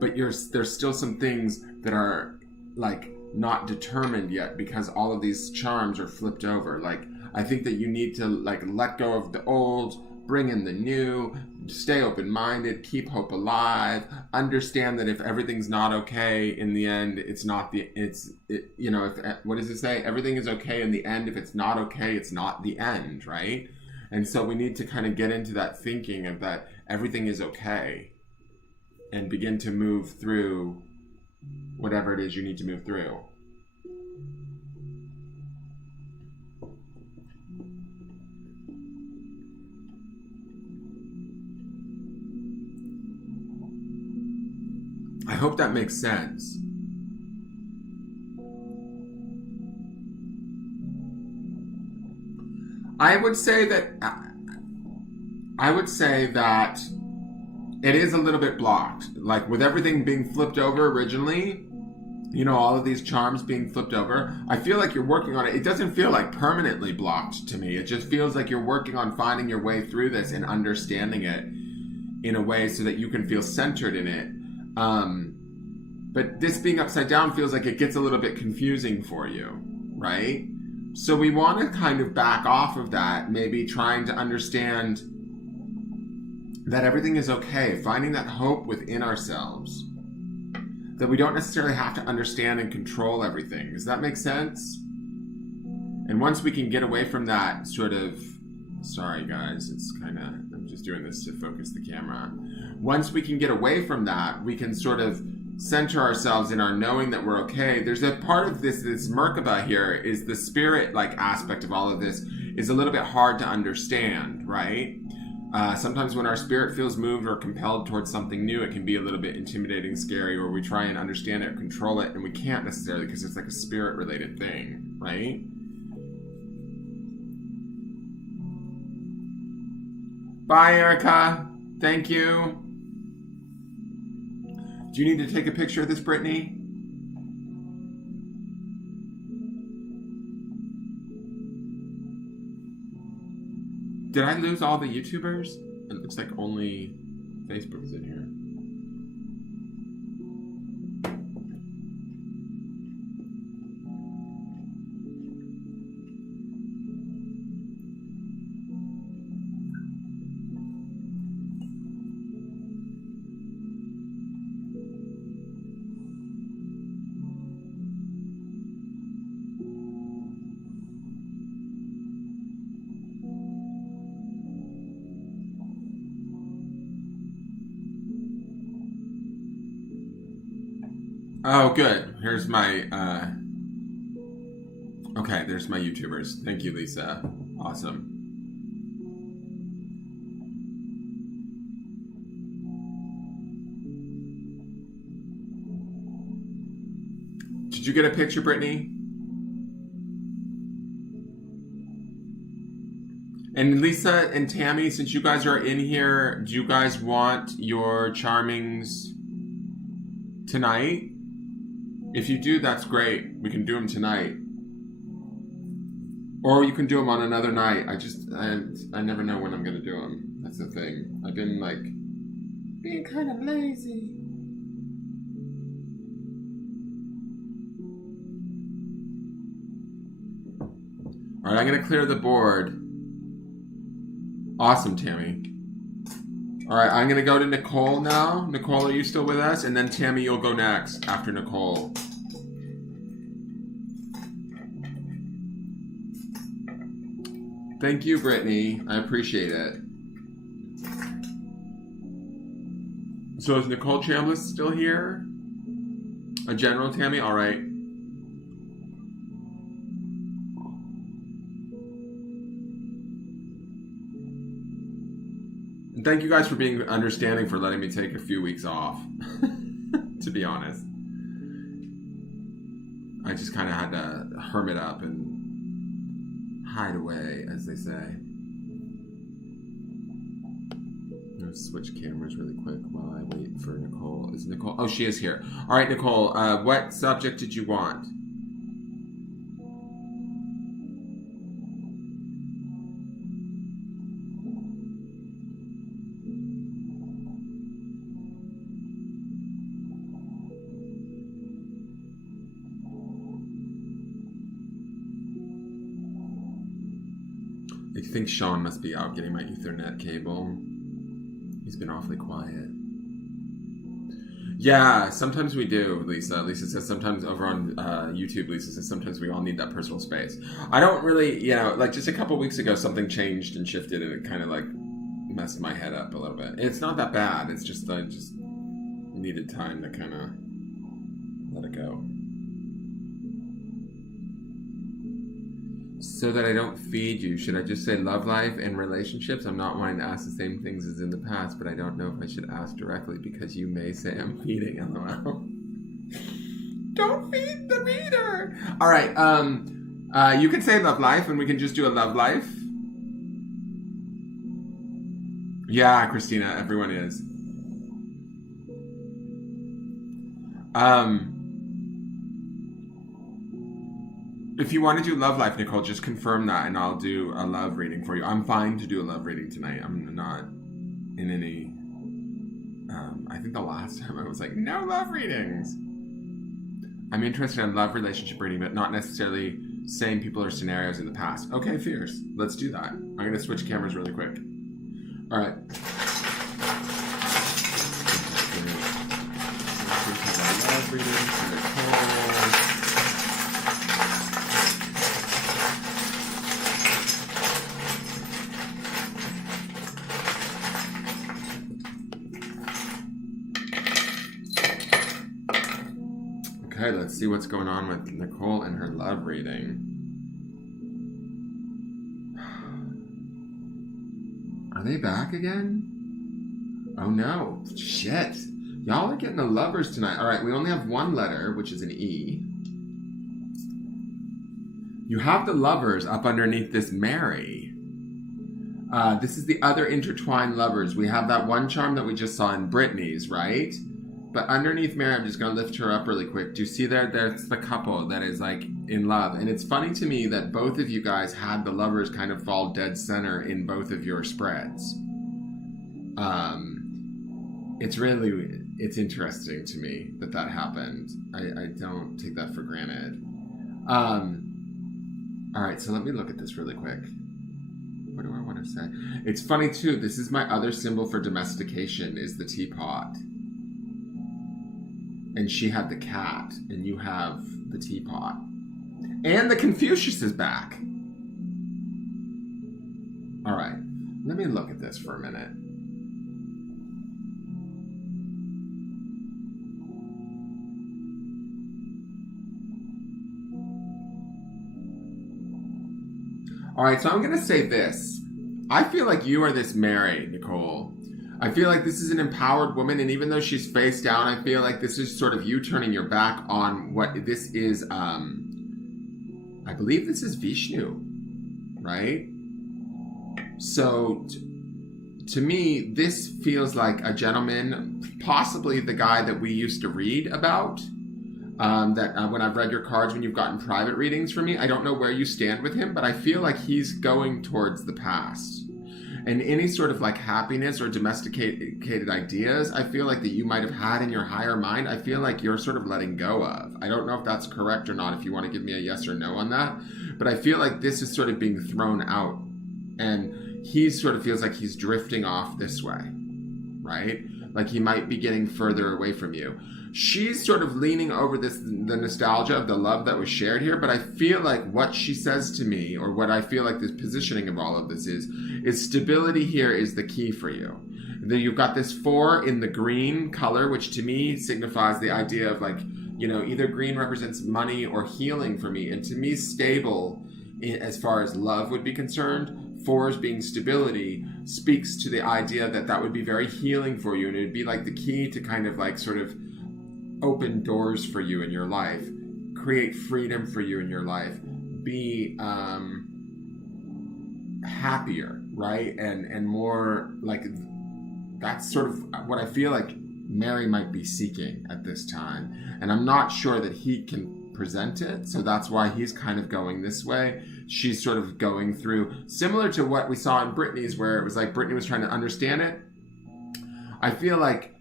But there's still some things that are like not determined yet because all of these charms are flipped over. Like I think that you need to like let go of the old, bring in the new, stay open-minded, keep hope alive, understand that if everything's not okay in the end, what does it say? Everything is okay in the end. If it's not okay, it's not the end, right? And so we need to kind of get into that thinking of that everything is okay and begin to move through whatever it is you need to move through. I hope that makes sense. I would say that it is a little bit blocked. Like with everything being flipped over originally, you know, all of these charms being flipped over, I feel like you're working on it. It doesn't feel like permanently blocked to me. It just feels like you're working on finding your way through this and understanding it in a way so that you can feel centered in it. But this being upside down feels like it gets a little bit confusing for you, right? So we want to kind of back off of that, maybe trying to understand that everything is okay, finding that hope within ourselves, that we don't necessarily have to understand and control everything. Does that make sense? And once we can get away from that sort of, sorry guys, it's kind of, I'm just doing this to focus the camera. Once we can get away from that, we can sort of center ourselves in our knowing that we're okay. There's a part of this Merkaba here is the spirit like aspect of all of this is a little bit hard to understand, right? Sometimes when our spirit feels moved or compelled towards something new, it can be a little bit intimidating, scary, or we try and understand it or control it, and we can't necessarily because it's like a spirit-related thing, right? Bye, Erica. Thank you. Do you need to take a picture of this, Brittany? Did I lose all the YouTubers? It looks like only Facebook is in here. Oh, good. Here's my, okay, there's my YouTubers. Thank you, Lisa. Awesome. Did you get a picture, Brittany? And Lisa and Tammy, since you guys are in here, do you guys want your charmings tonight? If you do, that's great. We can do them tonight. Or you can do them on another night. I never know when I'm going to do them. That's the thing. I've been like being kind of lazy. All right, I'm going to clear the board. Awesome, Tammy. All right, I'm going to go to Nicole now. Nicole, are you still with us? And then Tammy, you'll go next after Nicole. Thank you, Brittany. I appreciate it. So is Nicole Chambliss still here? A general, Tammy? All right. And thank you guys for being understanding for letting me take a few weeks off, to be honest. I just kind of had to hermit up and hide away, as they say. I'm going to switch cameras really quick while I wait for Nicole. Is Nicole? Oh, she is here. All right, Nicole, what subject did you want? I think Sean must be out getting my Ethernet cable. He's been awfully quiet. Yeah, sometimes we do, Lisa. Lisa says sometimes over on YouTube, Lisa says sometimes we all need that personal space. I don't really, like just a couple weeks ago, something changed and shifted and it kind of like messed my head up a little bit. It's not that bad. It's just, I just needed time to kind of let it go. So that I don't feed you, should I just say love life and relationships? I'm not wanting to ask the same things as in the past, but I don't know if I should ask directly because you may say I'm feeding, LOL. Don't feed the reader! Alright, you can say love life and we can just do a love life. Yeah, Christina, everyone is. If you want to do love life, Nicole, just confirm that and I'll do a love reading for you. I'm fine to do a love reading tonight. I'm not in any... I think the last time I was like, no love readings. I'm interested in love relationship reading, but not necessarily same people or scenarios in the past. Okay, fierce. Let's do that. I'm going to switch cameras really quick. All right. Love reading for Nicole. Okay, let's see what's going on with Nicole and her love reading. Are they back again? Oh no. Shit. Y'all are getting the lovers tonight. Alright, we only have one letter, which is an E. You have the lovers up underneath this Mary. This is the other intertwined lovers. We have that one charm that we just saw in Brittany's, right? But underneath Mary, I'm just going to lift her up really quick. Do you see there? There's the couple that is like in love. And it's funny to me that both of you guys had the lovers kind of fall dead center in both of your spreads. It's interesting to me that happened. I don't take that for granted. All right, so let me look at this really quick. What do I want to say? It's funny too. This is my other symbol for domestication is the teapot. And she had the cat, and you have the teapot. And the Confucius is back. All right, let me look at this for a minute. All right, so I'm going to say this. I feel like you are this Mary, Nicole. I feel like this is an empowered woman, and even though she's face down, I feel like this is sort of you turning your back on what this is. I believe this is Vishnu, right? So, to me, this feels like a gentleman, possibly the guy that we used to read about. When I've read your cards, when you've gotten private readings from me, I don't know where you stand with him, but I feel like he's going towards the past. And any sort of like happiness or domesticated ideas, I feel like that you might have had in your higher mind, I feel like you're sort of letting go of. I don't know if that's correct or not, if you want to give me a yes or no on that. But I feel like this is sort of being thrown out. And he sort of feels like he's drifting off this way, right? Like he might be getting further away from you. She's sort of leaning over the nostalgia of the love that was shared here, but I feel like what she says to me, or what I feel like the positioning of all of this is stability here is the key for you. Then you've got this 4 in the green color, which to me signifies the idea of like, you know, either green represents money or healing for me. And to me, stable, as far as love would be concerned, 4s being stability, speaks to the idea that would be very healing for you. And it would be like the key to kind of like sort of open doors for you in your life, create freedom for you in your life, be happier, right? And more like, that's sort of what I feel like Mary might be seeking at this time. And I'm not sure that he can present it, so that's why he's kind of going this way. She's sort of going through, similar to what we saw in Brittany's, where it was like Brittany was trying to understand it. I feel like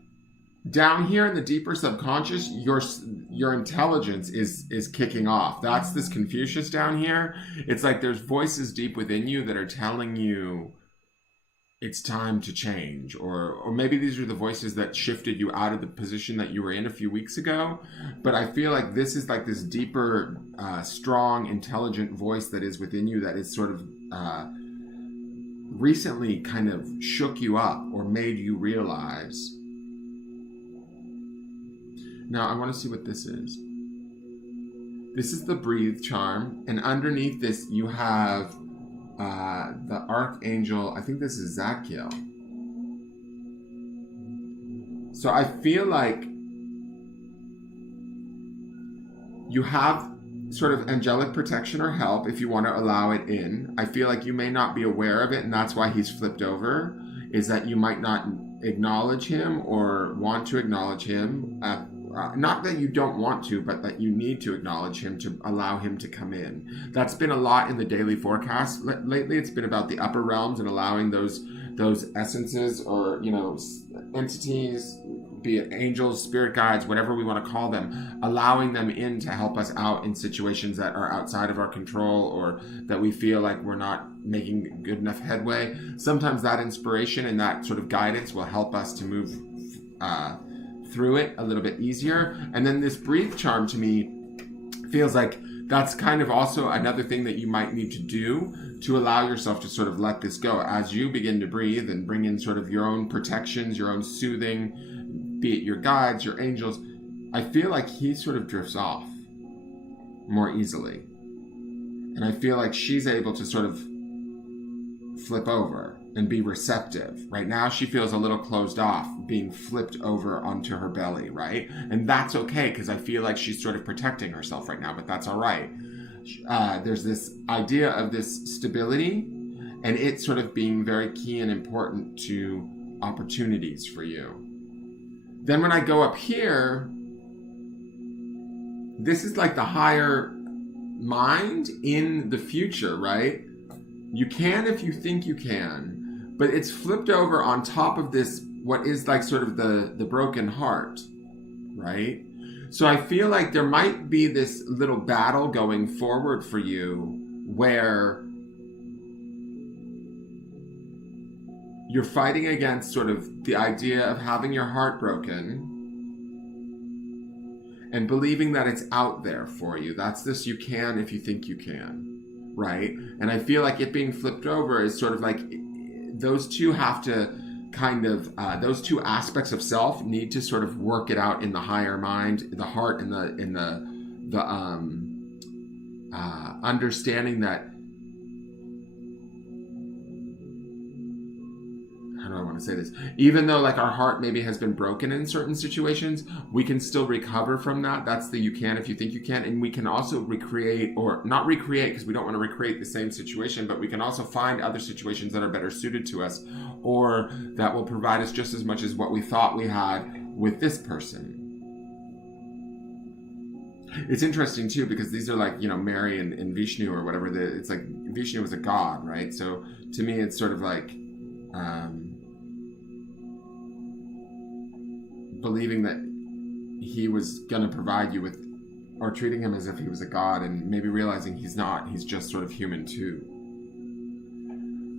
down here in the deeper subconscious, your intelligence is kicking off. That's this Confucius down here. It's like there's voices deep within you that are telling you it's time to change. Or maybe these are the voices that shifted you out of the position that you were in a few weeks ago. But I feel like this is like this deeper, strong, intelligent voice that is within you that is sort of recently kind of shook you up or made you realize. Now, I want to see what this is. This is the Breathe charm. And underneath this, you have the Archangel. I think this is Zadkiel. So I feel like you have sort of angelic protection or help if you want to allow it in. I feel like you may not be aware of it, and that's why he's flipped over, is that you might not acknowledge him or want to acknowledge him not that you don't want to, but that you need to acknowledge him to allow him to come in. That's been a lot in the daily forecast. Lately, it's been about the upper realms and allowing those essences or, entities, be it angels, spirit guides, whatever we want to call them, allowing them in to help us out in situations that are outside of our control or that we feel like we're not making good enough headway. Sometimes that inspiration and that sort of guidance will help us to move through it a little bit easier. And then this breathe charm to me feels like that's kind of also another thing that you might need to do to allow yourself to sort of let this go as you begin to breathe and bring in sort of your own protections, your own soothing, be it your guides, your angels. I feel like he sort of drifts off more easily. And I feel like she's able to sort of flip over and be receptive. Right now she feels a little closed off, being flipped over onto her belly, right? And that's okay, because I feel like she's sort of protecting herself right now, but that's all right. There's this idea of this stability, and it sort of being very key and important to opportunities for you. Then when I go up here, this is like the higher mind in the future, right? You can if you think you can, but it's flipped over on top of this, what is like sort of the broken heart, right? So I feel like there might be this little battle going forward for you where you're fighting against sort of the idea of having your heart broken and believing that it's out there for you. That's this you can if you think you can, right? And I feel like it being flipped over is sort of like those two have to kind of, those two aspects of self need to sort of work it out in the higher mind, the heart, and the understanding that, how do I want to say this? Even though like our heart maybe has been broken in certain situations, we can still recover from that. That's the you can if you think you can. And we can also recreate, or not recreate because we don't want to recreate the same situation, but we can also find other situations that are better suited to us or that will provide us just as much as what we thought we had with this person. It's interesting too because these are like, Mary and Vishnu or whatever. It's like Vishnu was a god, right? So to me, it's sort of like believing that he was going to provide you with, or treating him as if he was a god, and maybe realizing he's not, he's just sort of human too.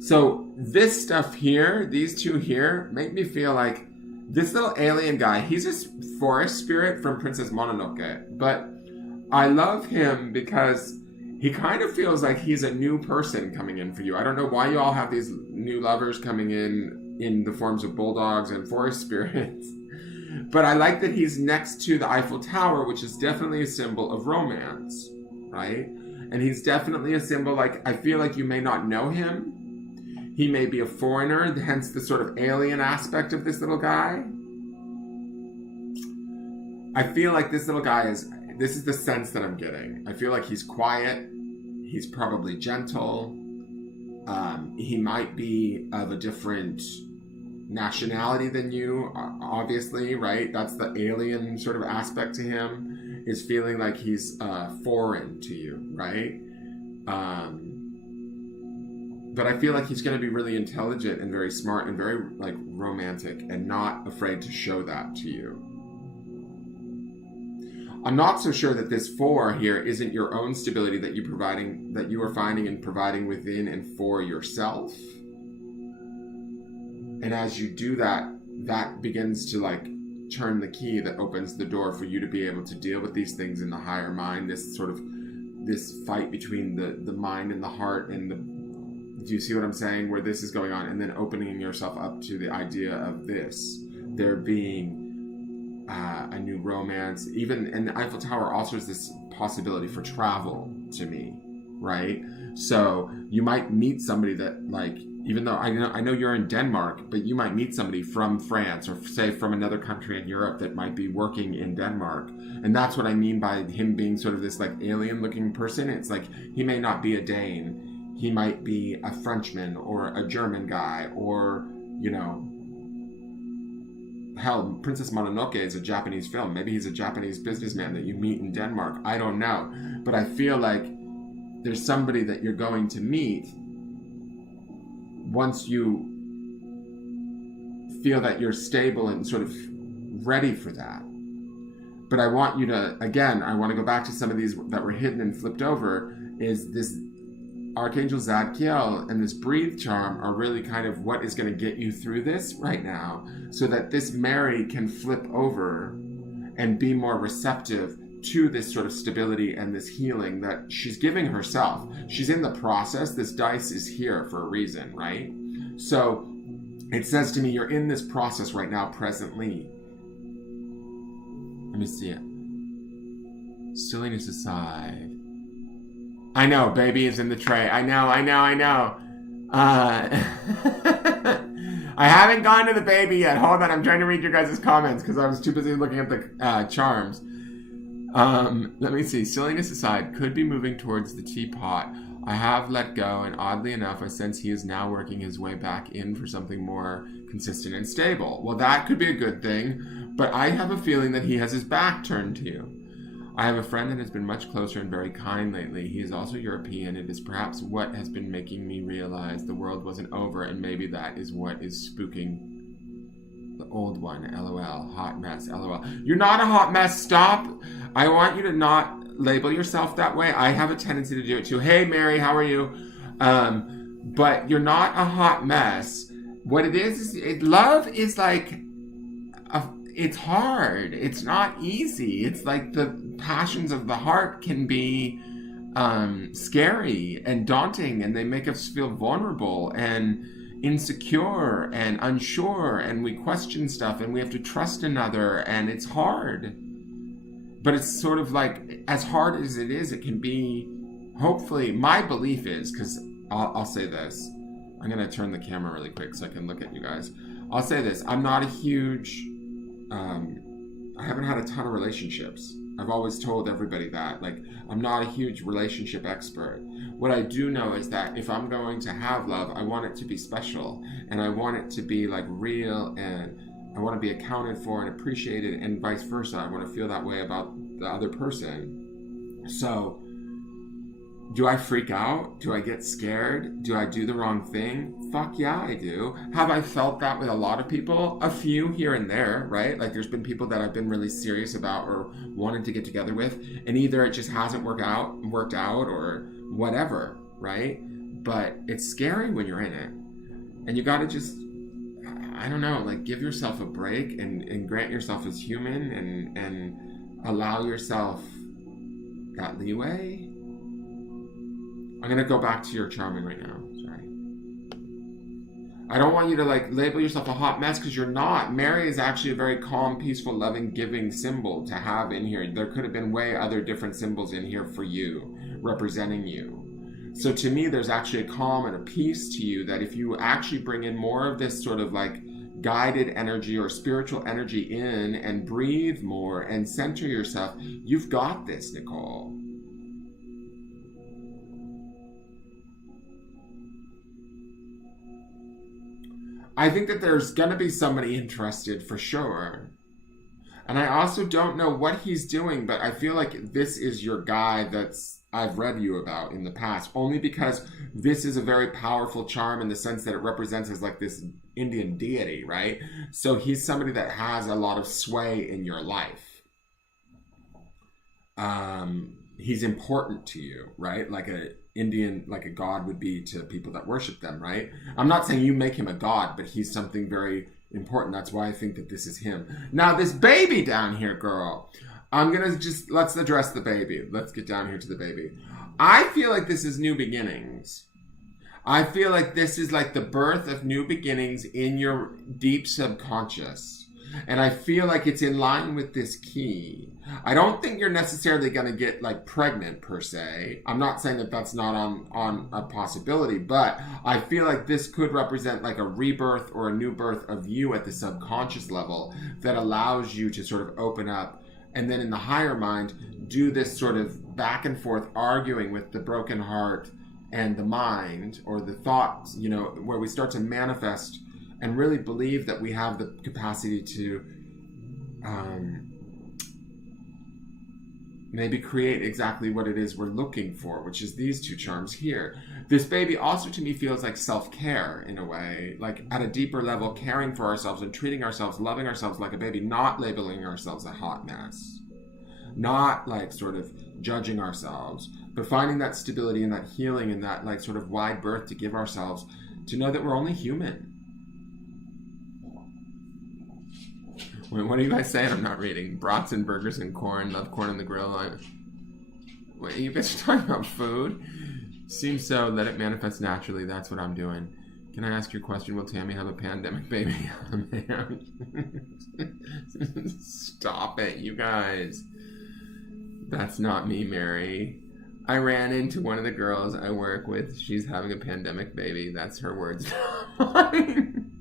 So this stuff here, these two here, make me feel like this little alien guy, he's a forest spirit from Princess Mononoke, but I love him because he kind of feels like he's a new person coming in for you. I don't know why you all have these new lovers coming in the forms of bulldogs and forest spirits. But I like that he's next to the Eiffel Tower, which is definitely a symbol of romance, right? And he's definitely a symbol, like, I feel like you may not know him. He may be a foreigner, hence the sort of alien aspect of this little guy. I feel like this little guy this is the sense that I'm getting. I feel like he's quiet. He's probably gentle. He might be of a different nationality than you, obviously, right? That's the alien sort of aspect to him, is feeling like he's foreign to you, right? But I feel like he's going to be really intelligent and very smart and very like romantic and not afraid to show that to you. I'm not so sure that this 4 here isn't your own stability that you are finding and providing within and for yourself. And as you do that, that begins to like turn the key that opens the door for you to be able to deal with these things in the higher mind, this fight between the mind and the heart and do you see what I'm saying? Where this is going on, and then opening yourself up to the idea of there being a new romance. Even, and the Eiffel Tower also is this possibility for travel to me, right? So you might meet somebody that, like, even though I know you're in Denmark, but you might meet somebody from France or say from another country in Europe that might be working in Denmark. And that's what I mean by him being sort of this like alien looking person. It's like he may not be a Dane. He might be a Frenchman or a German guy or, hell, Princess Mononoke is a Japanese film. Maybe he's a Japanese businessman that you meet in Denmark. I don't know. But I feel like there's somebody that you're going to meet once you feel that you're stable and sort of ready for that. But I want you to, again, I want to go back to some of these that were hidden and flipped over, is this Archangel Zadkiel and this breathe charm are really kind of what is going to get you through this right now, so that this Mary can flip over and be more receptive to this sort of stability and this healing that she's giving herself. She's in the process. This dice is here for a reason, right? So it says to me, you're in this process right now, presently. Let me see it. Silliness aside. I know, baby is in the tray. I know. I haven't gone to the baby yet. Hold on, I'm trying to read your guys' comments because I was too busy looking at the charms. Let me see. Silliness aside, could be moving towards the teapot. I have let go, and oddly enough, I sense he is now working his way back in for something more consistent and stable. Well, that could be a good thing, but I have a feeling that he has his back turned to you. I have a friend that has been much closer and very kind lately. He is also European. It is perhaps what has been making me realize the world wasn't over, and maybe that is what is spooking the old one. LOL. Hot mess. LOL. You're not a hot mess. Stop. I want you to not label yourself that way. I have a tendency to do it too. Hey, Mary, how are you? But you're not a hot mess. What it is love is like, it's hard. It's not easy. It's like the passions of the heart can be scary and daunting, and they make us feel vulnerable and insecure and unsure, and we question stuff, and we have to trust another, and it's hard. But it's sort of like, as hard as it is, it can be, hopefully, my belief is, because I'll say this. I'm going to turn the camera really quick so I can look at you guys. I'll say this. I'm not a huge, I haven't had a ton of relationships. I've always told everybody that. Like, I'm not a huge relationship expert. What I do know is that if I'm going to have love, I want it to be special. And I want it to be, like, real, and I want to be accounted for and appreciated, and vice versa. I want to feel that way about the other person. So, do I freak out? Do I get scared? Do I do the wrong thing? Fuck yeah, I do. Have I felt that with a lot of people? A few here and there, right? Like, there's been people that I've been really serious about or wanted to get together with, and either it just hasn't worked out or whatever, right? But it's scary when you're in it. And you gotta just, I don't know, like, give yourself a break and grant yourself as human and allow yourself that leeway. I'm going to go back to your charming right now. Sorry. I don't want you to, like, label yourself a hot mess, because you're not. Mary is actually a very calm, peaceful, loving, giving symbol to have in here. There could have been way other different symbols in here for you, representing you. So to me, there's actually a calm and a peace to you that if you actually bring in more of this sort of, like, guided energy or spiritual energy in and breathe more and center yourself, you've got this, Nicole. I think that there's going to be somebody interested for sure. And I also don't know what he's doing, but I feel like this is your guy I've read you about in the past, only because this is a very powerful charm in the sense that it represents as like this Indian deity, right? So he's somebody that has a lot of sway in your life. He's important to you, right? Like a god would be to people that worship them, right? I'm not saying you make him a god, but he's something very important. That's why I think that this is him. Now, this baby down here, girl, let's address the baby. Let's get down here to the baby. I feel like this is new beginnings. I feel like this is like the birth of new beginnings in your deep subconscious. And I feel like it's in line with this key. I don't think you're necessarily going to get like pregnant per se. I'm not saying that that's not on a possibility, but I feel like this could represent like a rebirth or a new birth of you at the subconscious level that allows you to sort of open up, and then in the higher mind, do this sort of back and forth arguing with the broken heart and the mind or the thoughts, where we start to manifest and really believe that we have the capacity to maybe create exactly what it is we're looking for, which is these two charms here. This baby also to me feels like self-care in a way, like at a deeper level, caring for ourselves and treating ourselves, loving ourselves like a baby, not labeling ourselves a hot mess, not like sort of judging ourselves, but finding that stability and that healing and that like sort of wide berth to give ourselves to know that we're only human. What are you guys saying? I'm not reading. Brats and burgers and corn. Love corn on the grill. Wait, you guys are talking about food? Seems so. Let it manifest naturally. That's what I'm doing. Can I ask your question? Will Tammy have a pandemic baby? Stop it, you guys. That's not me, Mary. I ran into one of the girls I work with. She's having a pandemic baby. That's her words, not mine.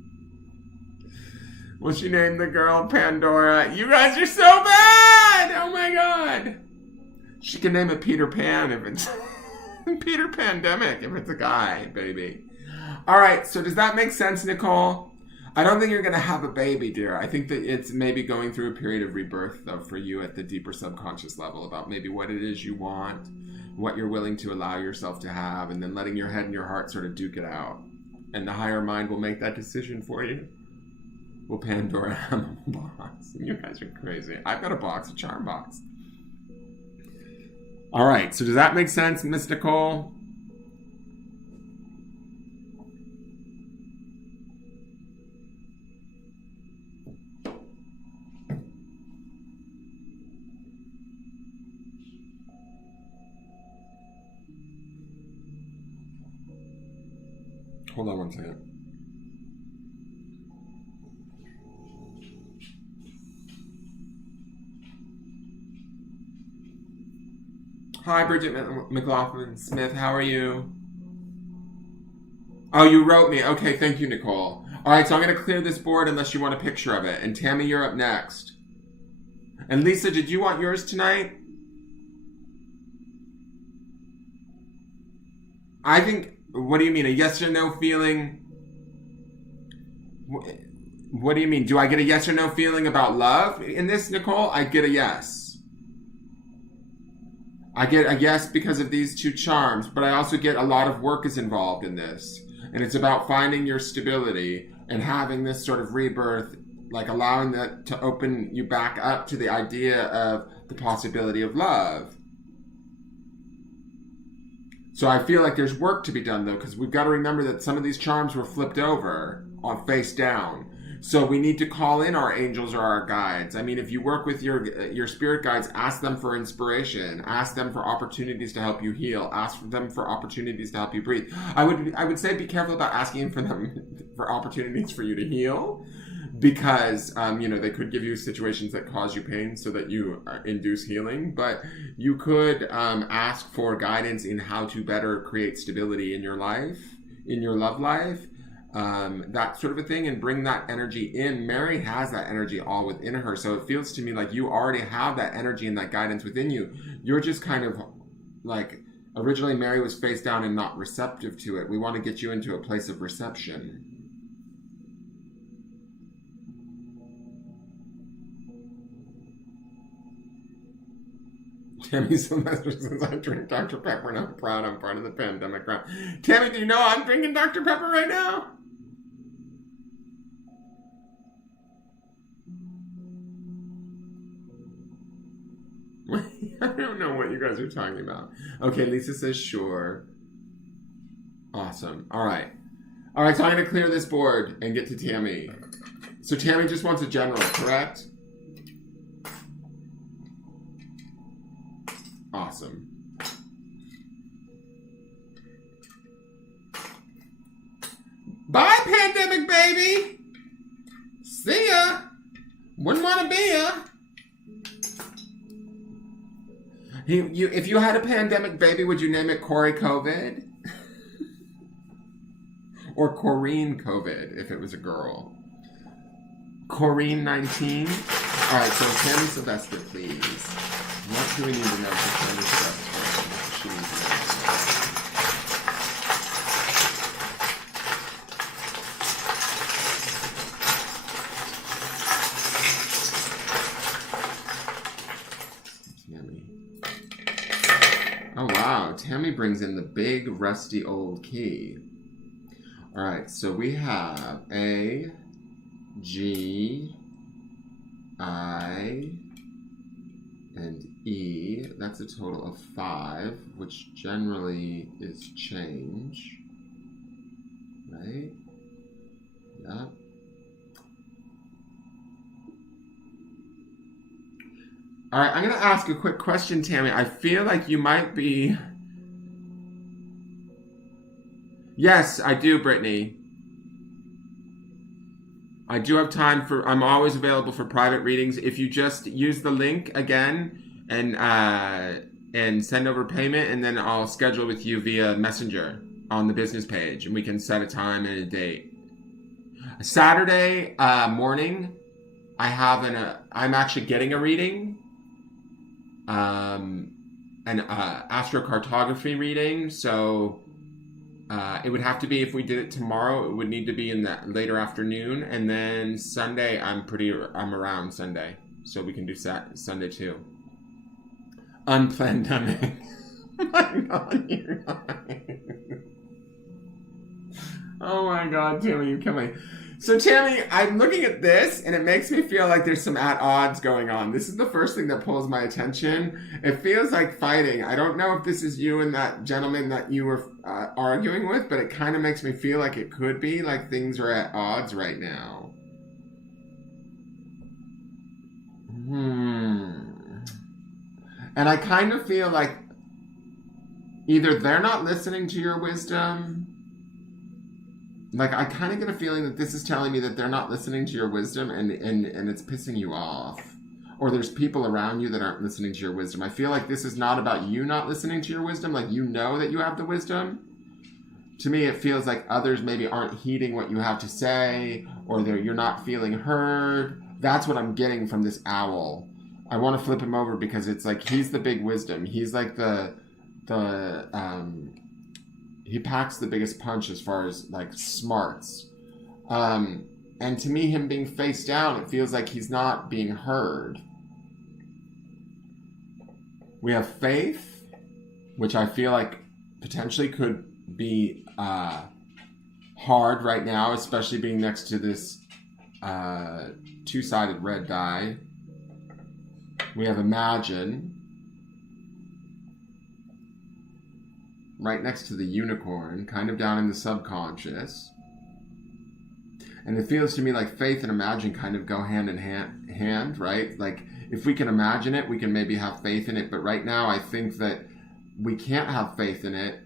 Well, she named the girl Pandora. You guys are so bad! Oh my god! She can name it Peter Pan if it's... Peter Pandemic if it's a guy, baby. Alright, so does that make sense, Nicole? I don't think you're going to have a baby, dear. I think that it's maybe going through a period of rebirth, though, for you at the deeper subconscious level about maybe what it is you want, what you're willing to allow yourself to have, and then letting your head and your heart sort of duke it out. And the higher mind will make that decision for you. Will Pandora have a box? You guys are crazy. I've got a box, a charm box. All right, so does that make sense, Miss Nicole? Hold on one second. Hi, Bridget McLaughlin Smith. How are you? Oh, you wrote me. Okay, thank you, Nicole. All right, so I'm going to clear this board unless you want a picture of it. And Tammy, you're up next. And Lisa, did you want yours tonight? I think, what do you mean? A yes or no feeling? What do you mean? Do I get a yes or no feeling about love in this, Nicole? I get a yes. I get a yes because of these two charms, but I also get a lot of work is involved in this. And it's about finding your stability and having this sort of rebirth, like allowing that to open you back up to the idea of the possibility of love. So I feel like there's work to be done, though, because we've got to remember that some of these charms were flipped over on face down. So we need to call in our angels or our guides. I mean, if you work with your spirit guides, ask them for inspiration. Ask them for opportunities to help you heal. Ask them for opportunities to help you breathe. I would say be careful about asking for them for opportunities for you to heal, because they could give you situations that cause you pain so that you induce healing. But you could ask for guidance in how to better create stability in your life, in your love life. That sort of a thing, and bring that energy in. Mary has that energy all within her, so it feels to me like you already have that energy and that guidance within you. You're just kind of like, originally Mary was face down and not receptive to it. We want to get you into a place of reception. Tammy Sylvester says, I drink Dr. Pepper and I'm proud I'm part of the pandemic crowd. Tammy, do you know I'm drinking Dr. Pepper right now? I don't know what you guys are talking about. Okay, Lisa says sure. Awesome. All right, so I'm going to clear this board and get to Tammy. So Tammy just wants a general, correct? Awesome. Bye, pandemic baby. See ya. Wouldn't want to be ya. If you had a pandemic baby, would you name it Corey COVID? Or Corrine COVID if it was a girl? Corrine 19? Alright, so Tammy Sylvester, please. What do we need to know for Tammy Sylvester? She needs to know. wow, Tammy brings in the big rusty old key. All right, so we have A, G, I, and E. That's a total of 5, which generally is change. Right? Yeah. All right, I'm going to ask a quick question, Tammy. I feel like you might be... Yes, I do, Brittany. I do have time for... I'm always available for private readings. If you just use the link again and send over payment, and then I'll schedule with you via Messenger on the business page, and we can set a time and a date. Saturday morning, I'm actually getting a reading, an astrocartography reading. So it would have to be, if we did it tomorrow, it would need to be in the later afternoon, and then Sunday I'm around Sunday, so we can do Sunday too. Unplanned dummy. Oh my God, you're right. Oh my God, Tammy, you kill me. So Tammy, I'm looking at this and it makes me feel like there's some at odds going on. This is the first thing that pulls my attention. It feels like fighting. I don't know if this is you and that gentleman that you were arguing with, but it kind of makes me feel like it could be, like things are at odds right now. And I kind of feel like either they're not listening to your wisdom. Like, I kind of get a feeling that this is telling me that they're not listening to your wisdom and it's pissing you off. Or there's people around you that aren't listening to your wisdom. I feel like this is not about you not listening to your wisdom. Like, you know that you have the wisdom. To me, it feels like others maybe aren't heeding what you have to say, or you're not feeling heard. That's what I'm getting from this owl. I want to flip him over because it's like he's the big wisdom. He's like he packs the biggest punch as far as like smarts. And to me, him being face down, it feels like he's not being heard. We have faith, which I feel like potentially could be hard right now, especially being next to this two-sided red die. We have imagine. Right next to the unicorn, kind of down in the subconscious. And it feels to me like faith and imagine kind of go hand in hand, right? Like, if we can imagine it, we can maybe have faith in it. But right now, I think that we can't have faith in it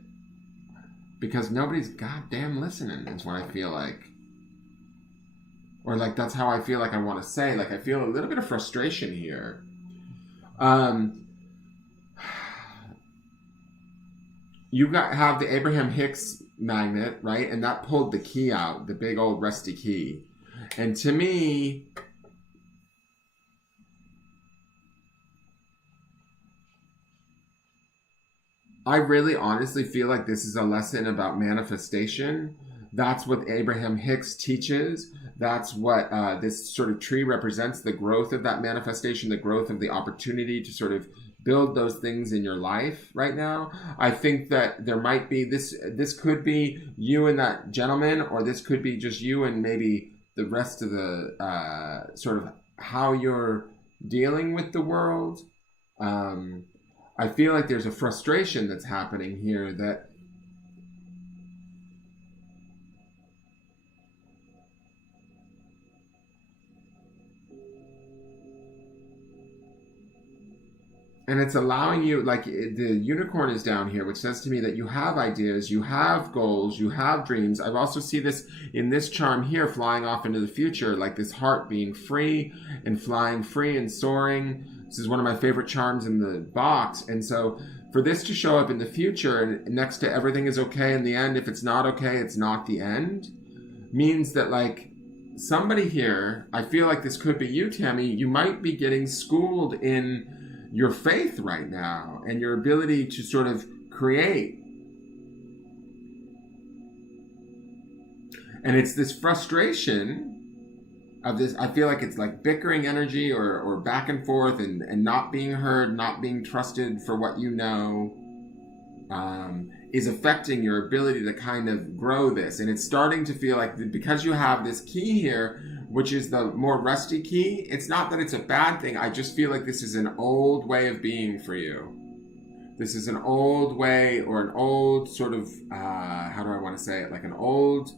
because nobody's goddamn listening, is what I feel like. Or like, that's how I feel like I want to say. Like, I feel a little bit of frustration here. You have the Abraham Hicks magnet, right? And that pulled the key out, the big old rusty key. And to me, I really honestly feel like this is a lesson about manifestation. That's what Abraham Hicks teaches. That's what this sort of tree represents, the growth of that manifestation, the growth of the opportunity to sort of build those things in your life right now. I think that there might be this could be you and that gentleman, or this could be just you and maybe the rest of the sort of how you're dealing with the world. I feel like there's a frustration that's happening here that and it's allowing you, like the unicorn is down here, which says to me that you have ideas, you have goals, you have dreams. I've also see this in this charm here, flying off into the future, like this heart being free and flying free and soaring. This is one of my favorite charms in the box. And so for this to show up in the future and next to everything is okay in the end, if it's not okay, it's not the end, means that like somebody here, I feel like this could be you, Tammy, you might be getting schooled in your faith right now and your ability to sort of create. And it's this frustration of this, I feel like it's like bickering energy or back and forth and not being heard, not being trusted for what you know. is affecting your ability to kind of grow this. And it's starting to feel like, because you have this key here, which is the more rusty key, it's not that it's a bad thing. I just feel like this is an old way of being for you. This is an old way, or an old sort of, how do I want to say it? Like an old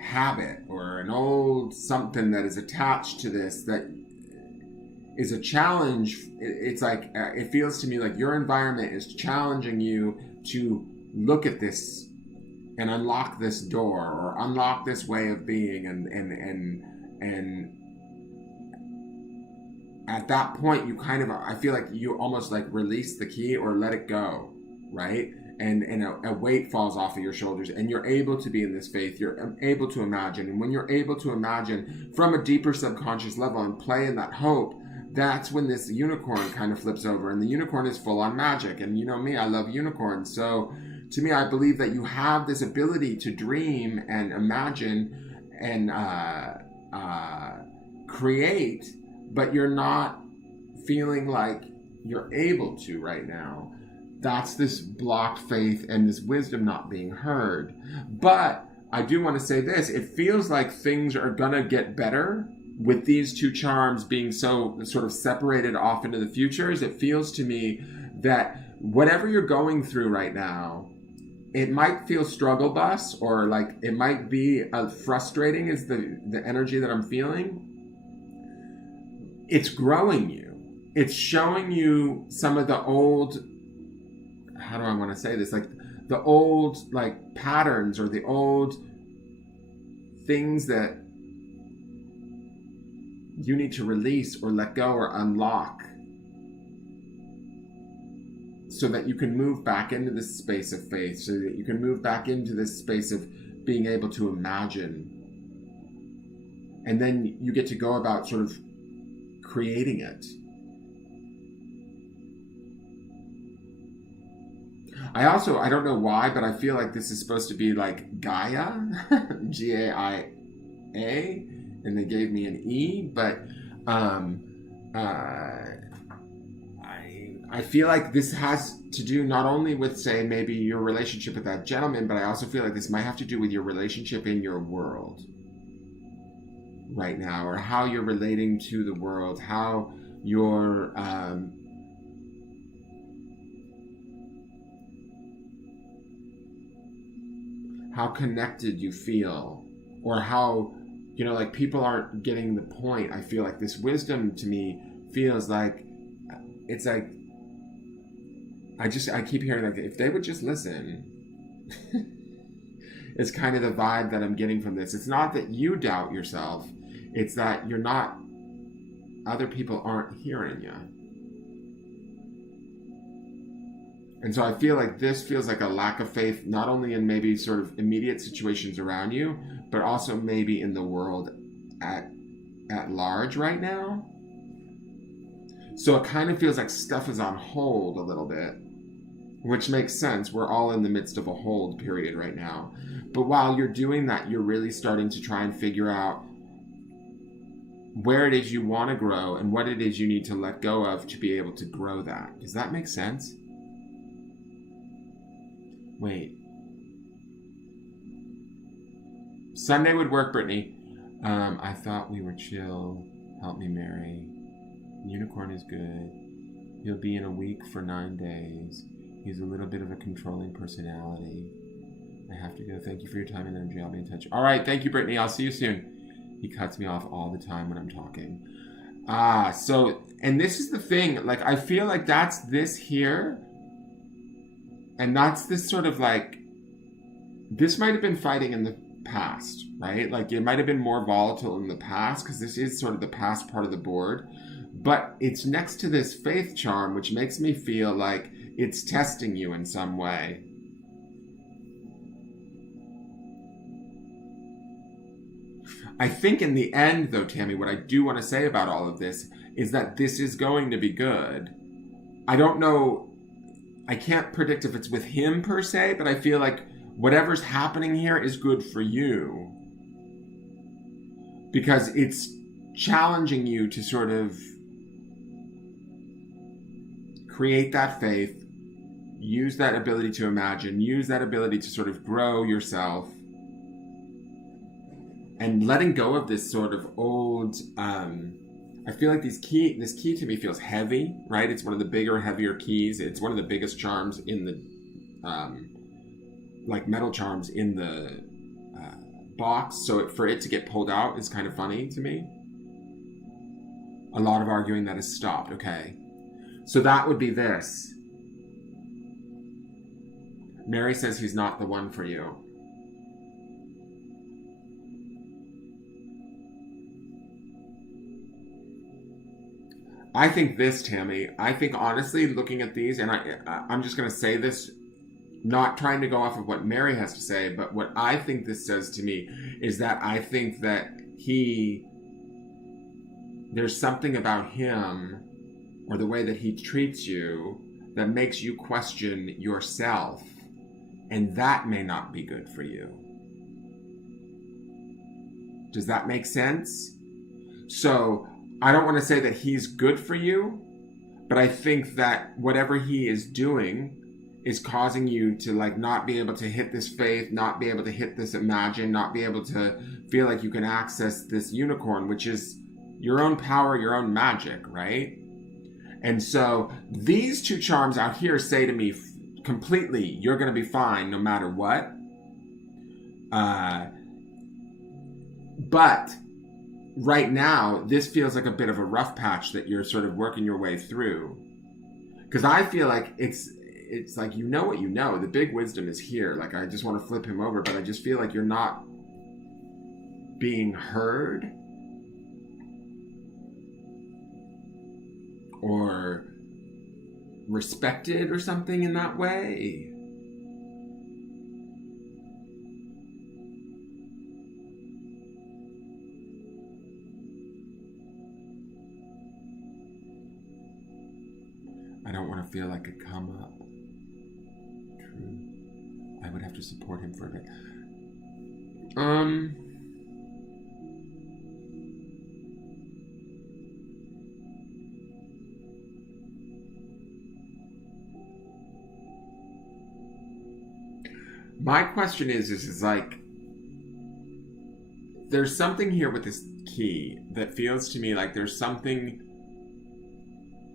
habit, or an old something that is attached to this that is a challenge. It's like, it feels to me like your environment is challenging you to look at this and unlock this door, or unlock this way of being, and at that point you kind of, I feel like you almost like release the key or let it go, right? And a weight falls off of your shoulders, and you're able to be in this faith. You're able to imagine, and when you're able to imagine from a deeper subconscious level and play in that hope, that's when this unicorn kind of flips over, and the unicorn is full on magic. And you know me, I love unicorns. So to me, I believe that you have this ability to dream and imagine and create, but you're not feeling like you're able to right now. That's this blocked faith and this wisdom not being heard. But I do want to say this, it feels like things are gonna get better with these two charms being so sort of separated off into the futures. It feels to me that whatever you're going through right now, it might feel struggle bus, or like it might be frustrating is the energy that I'm feeling. It's growing you. It's showing you some of the old, how do I want to say this? Like the old like patterns, or the old things that you need to release or let go or unlock, so that you can move back into this space of faith, so that you can move back into this space of being able to imagine. And then you get to go about sort of creating it. I don't know why, but I feel like this is supposed to be like Gaia, G-A-I-A, and they gave me an E, but I feel like this has to do not only with, say, maybe your relationship with that gentleman, but I also feel like this might have to do with your relationship in your world right now, or how you're relating to the world, how you're how connected you feel, or how, you know, like people aren't getting the point. I feel like this wisdom to me feels like, it's like, I keep hearing like, if they would just listen. It's kind of the vibe that I'm getting from this. It's not that you doubt yourself. It's that you're not, other people aren't hearing you. And so I feel like this feels like a lack of faith, not only in maybe sort of immediate situations around you, but also maybe in the world at large right now. So it kind of feels like stuff is on hold a little bit, which makes sense. We're all in the midst of a hold period right now. But while you're doing that, you're really starting to try and figure out where it is you want to grow and what it is you need to let go of to be able to grow that. Does that make sense? Wait. Sunday would work, Brittany. I thought we were chill. Help me, Mary. Unicorn is good. He'll be in a week for 9 days. He's a little bit of a controlling personality. I have to go. Thank you for your time and energy. I'll be in touch. All right. Thank you, Brittany. I'll see you soon. He cuts me off all the time when I'm talking. So, and this is the thing. Like, I feel like that's this here. And that's this sort of like, this might have been fighting in the past, right? Like it might have been more volatile in the past, because this is sort of the past part of the board. But it's next to this faith charm, which makes me feel like it's testing you in some way. I think in the end, though, Tammy, what I do want to say about all of this is that this is going to be good. I don't know, I can't predict if it's with him per se, but I feel like whatever's happening here is good for you. Because it's challenging you to sort of create that faith. use that ability to imagine, use that ability to sort of grow yourself, and letting go of this sort of old, I feel like this key to me feels heavy, right? It's one of the bigger, heavier keys. It's one of the biggest charms in the, like metal charms in the box. So for it to get pulled out is kind of funny to me. A lot of arguing that has stopped. Okay. So that would be this. Mary says he's not the one for you. I think this, Tammy, I think honestly, looking at these, and I'm just going to say this, not trying to go off of what Mary has to say, but what I think this says to me is that I think that there's something about him or the way that he treats you that makes you question yourself, and that may not be good for you. Does that make sense? So I don't want to say that he's good for you, but I think that whatever he is doing is causing you to like not be able to hit this faith, not be able to hit this imagine, not be able to feel like you can access this unicorn, which is your own power, your own magic, right? And so these two charms out here say to me completely, you're going to be fine no matter what. But right now, this feels like a bit of a rough patch that you're sort of working your way through. Because I feel like it's like, you know what you know. The big wisdom is here. Like, I just want to flip him over, but I just feel like you're not being heard or respected or something in that way. I don't want to feel like a come up. True. I would have to support him for a bit. My question is like, there's something here with this key that feels to me like there's something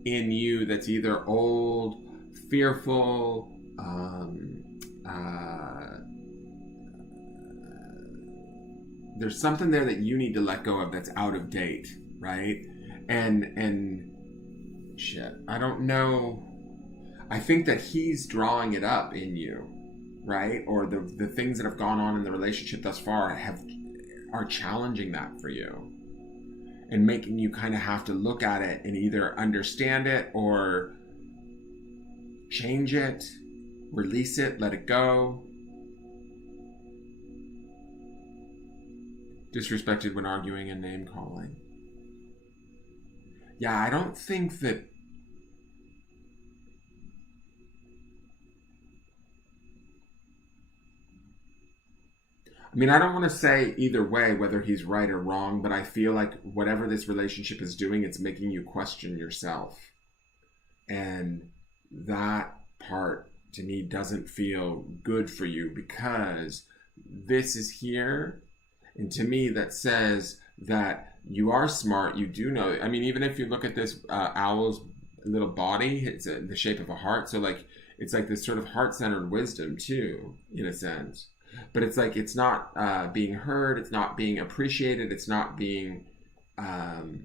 in you that's either old, fearful, there's something there that you need to let go of that's out of date, right? And shit, I don't know. I think that he's drawing it up in you, right? Or the things that have gone on in the relationship thus far are challenging that for you and making you kind of have to look at it and either understand it or change it, release it, let it go. Disrespected when arguing and name calling. Yeah, I don't think that. I mean, I don't want to say either way whether he's right or wrong, but I feel like whatever this relationship is doing, it's making you question yourself. And that part, to me, doesn't feel good for you because this is here. And to me, that says that you are smart. You do know. I mean, even if you look at this owl's little body, it's in the shape of a heart. So, like, it's like this sort of heart-centered wisdom, too, in a sense. But it's like it's not being heard. It's not being appreciated. It's not being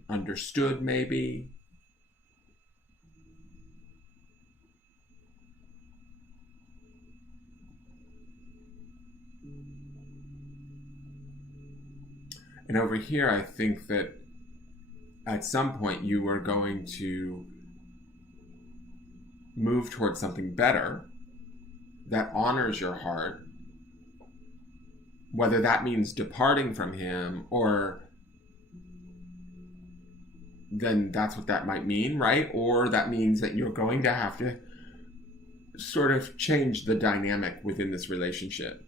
understood, maybe. And over here, I think that at some point you are going to move towards something better that honors your heart, whether that means departing from him or then that's what that might mean, right? Or that means that you're going to have to sort of change the dynamic within this relationship.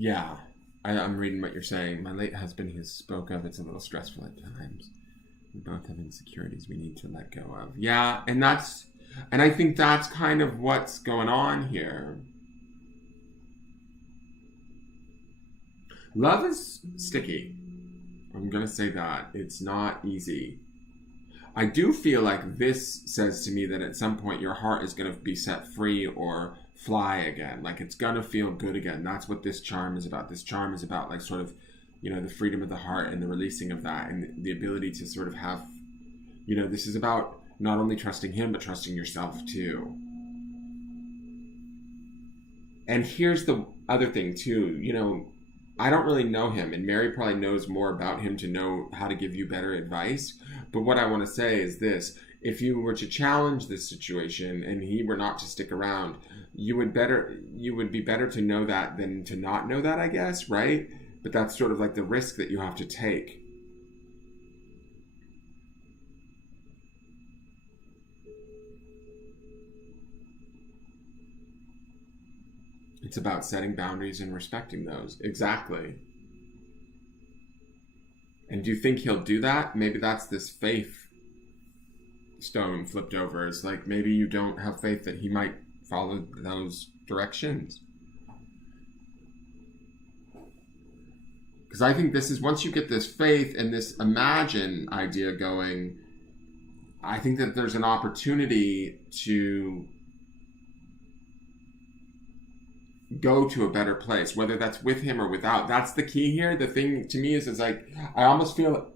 Yeah. I'm reading what you're saying. My late husband, he spoke of, it's a little stressful at times. We both have insecurities we need to let go of. Yeah, and I think that's kind of what's going on here. Love is sticky. I'm going to say that. It's not easy. I do feel like this says to me that at some point your heart is going to be set free or fly again. Like it's going to feel good again. That's what this charm is about. This charm is about like sort of, you know, the freedom of the heart and the releasing of that and the ability to sort of have, you know, this is about not only trusting him, but trusting yourself too. And here's the other thing too, you know, I don't really know him, and Mary probably knows more about him to know how to give you better advice. But what I want to say is this: if you were to challenge this situation and he were not to stick around, you would be better to know that than to not know that, I guess, right? But that's sort of like the risk that you have to take. It's about setting boundaries and respecting those. Exactly. And do you think he'll do that? Maybe that's this faith stone flipped over. It's like maybe you don't have faith that he might follow those directions. Because I think this is, once you get this faith and this imagine idea going, I think that there's an opportunity to go to a better place, whether that's with him or without. That's the key here. The thing to me is like, I almost feel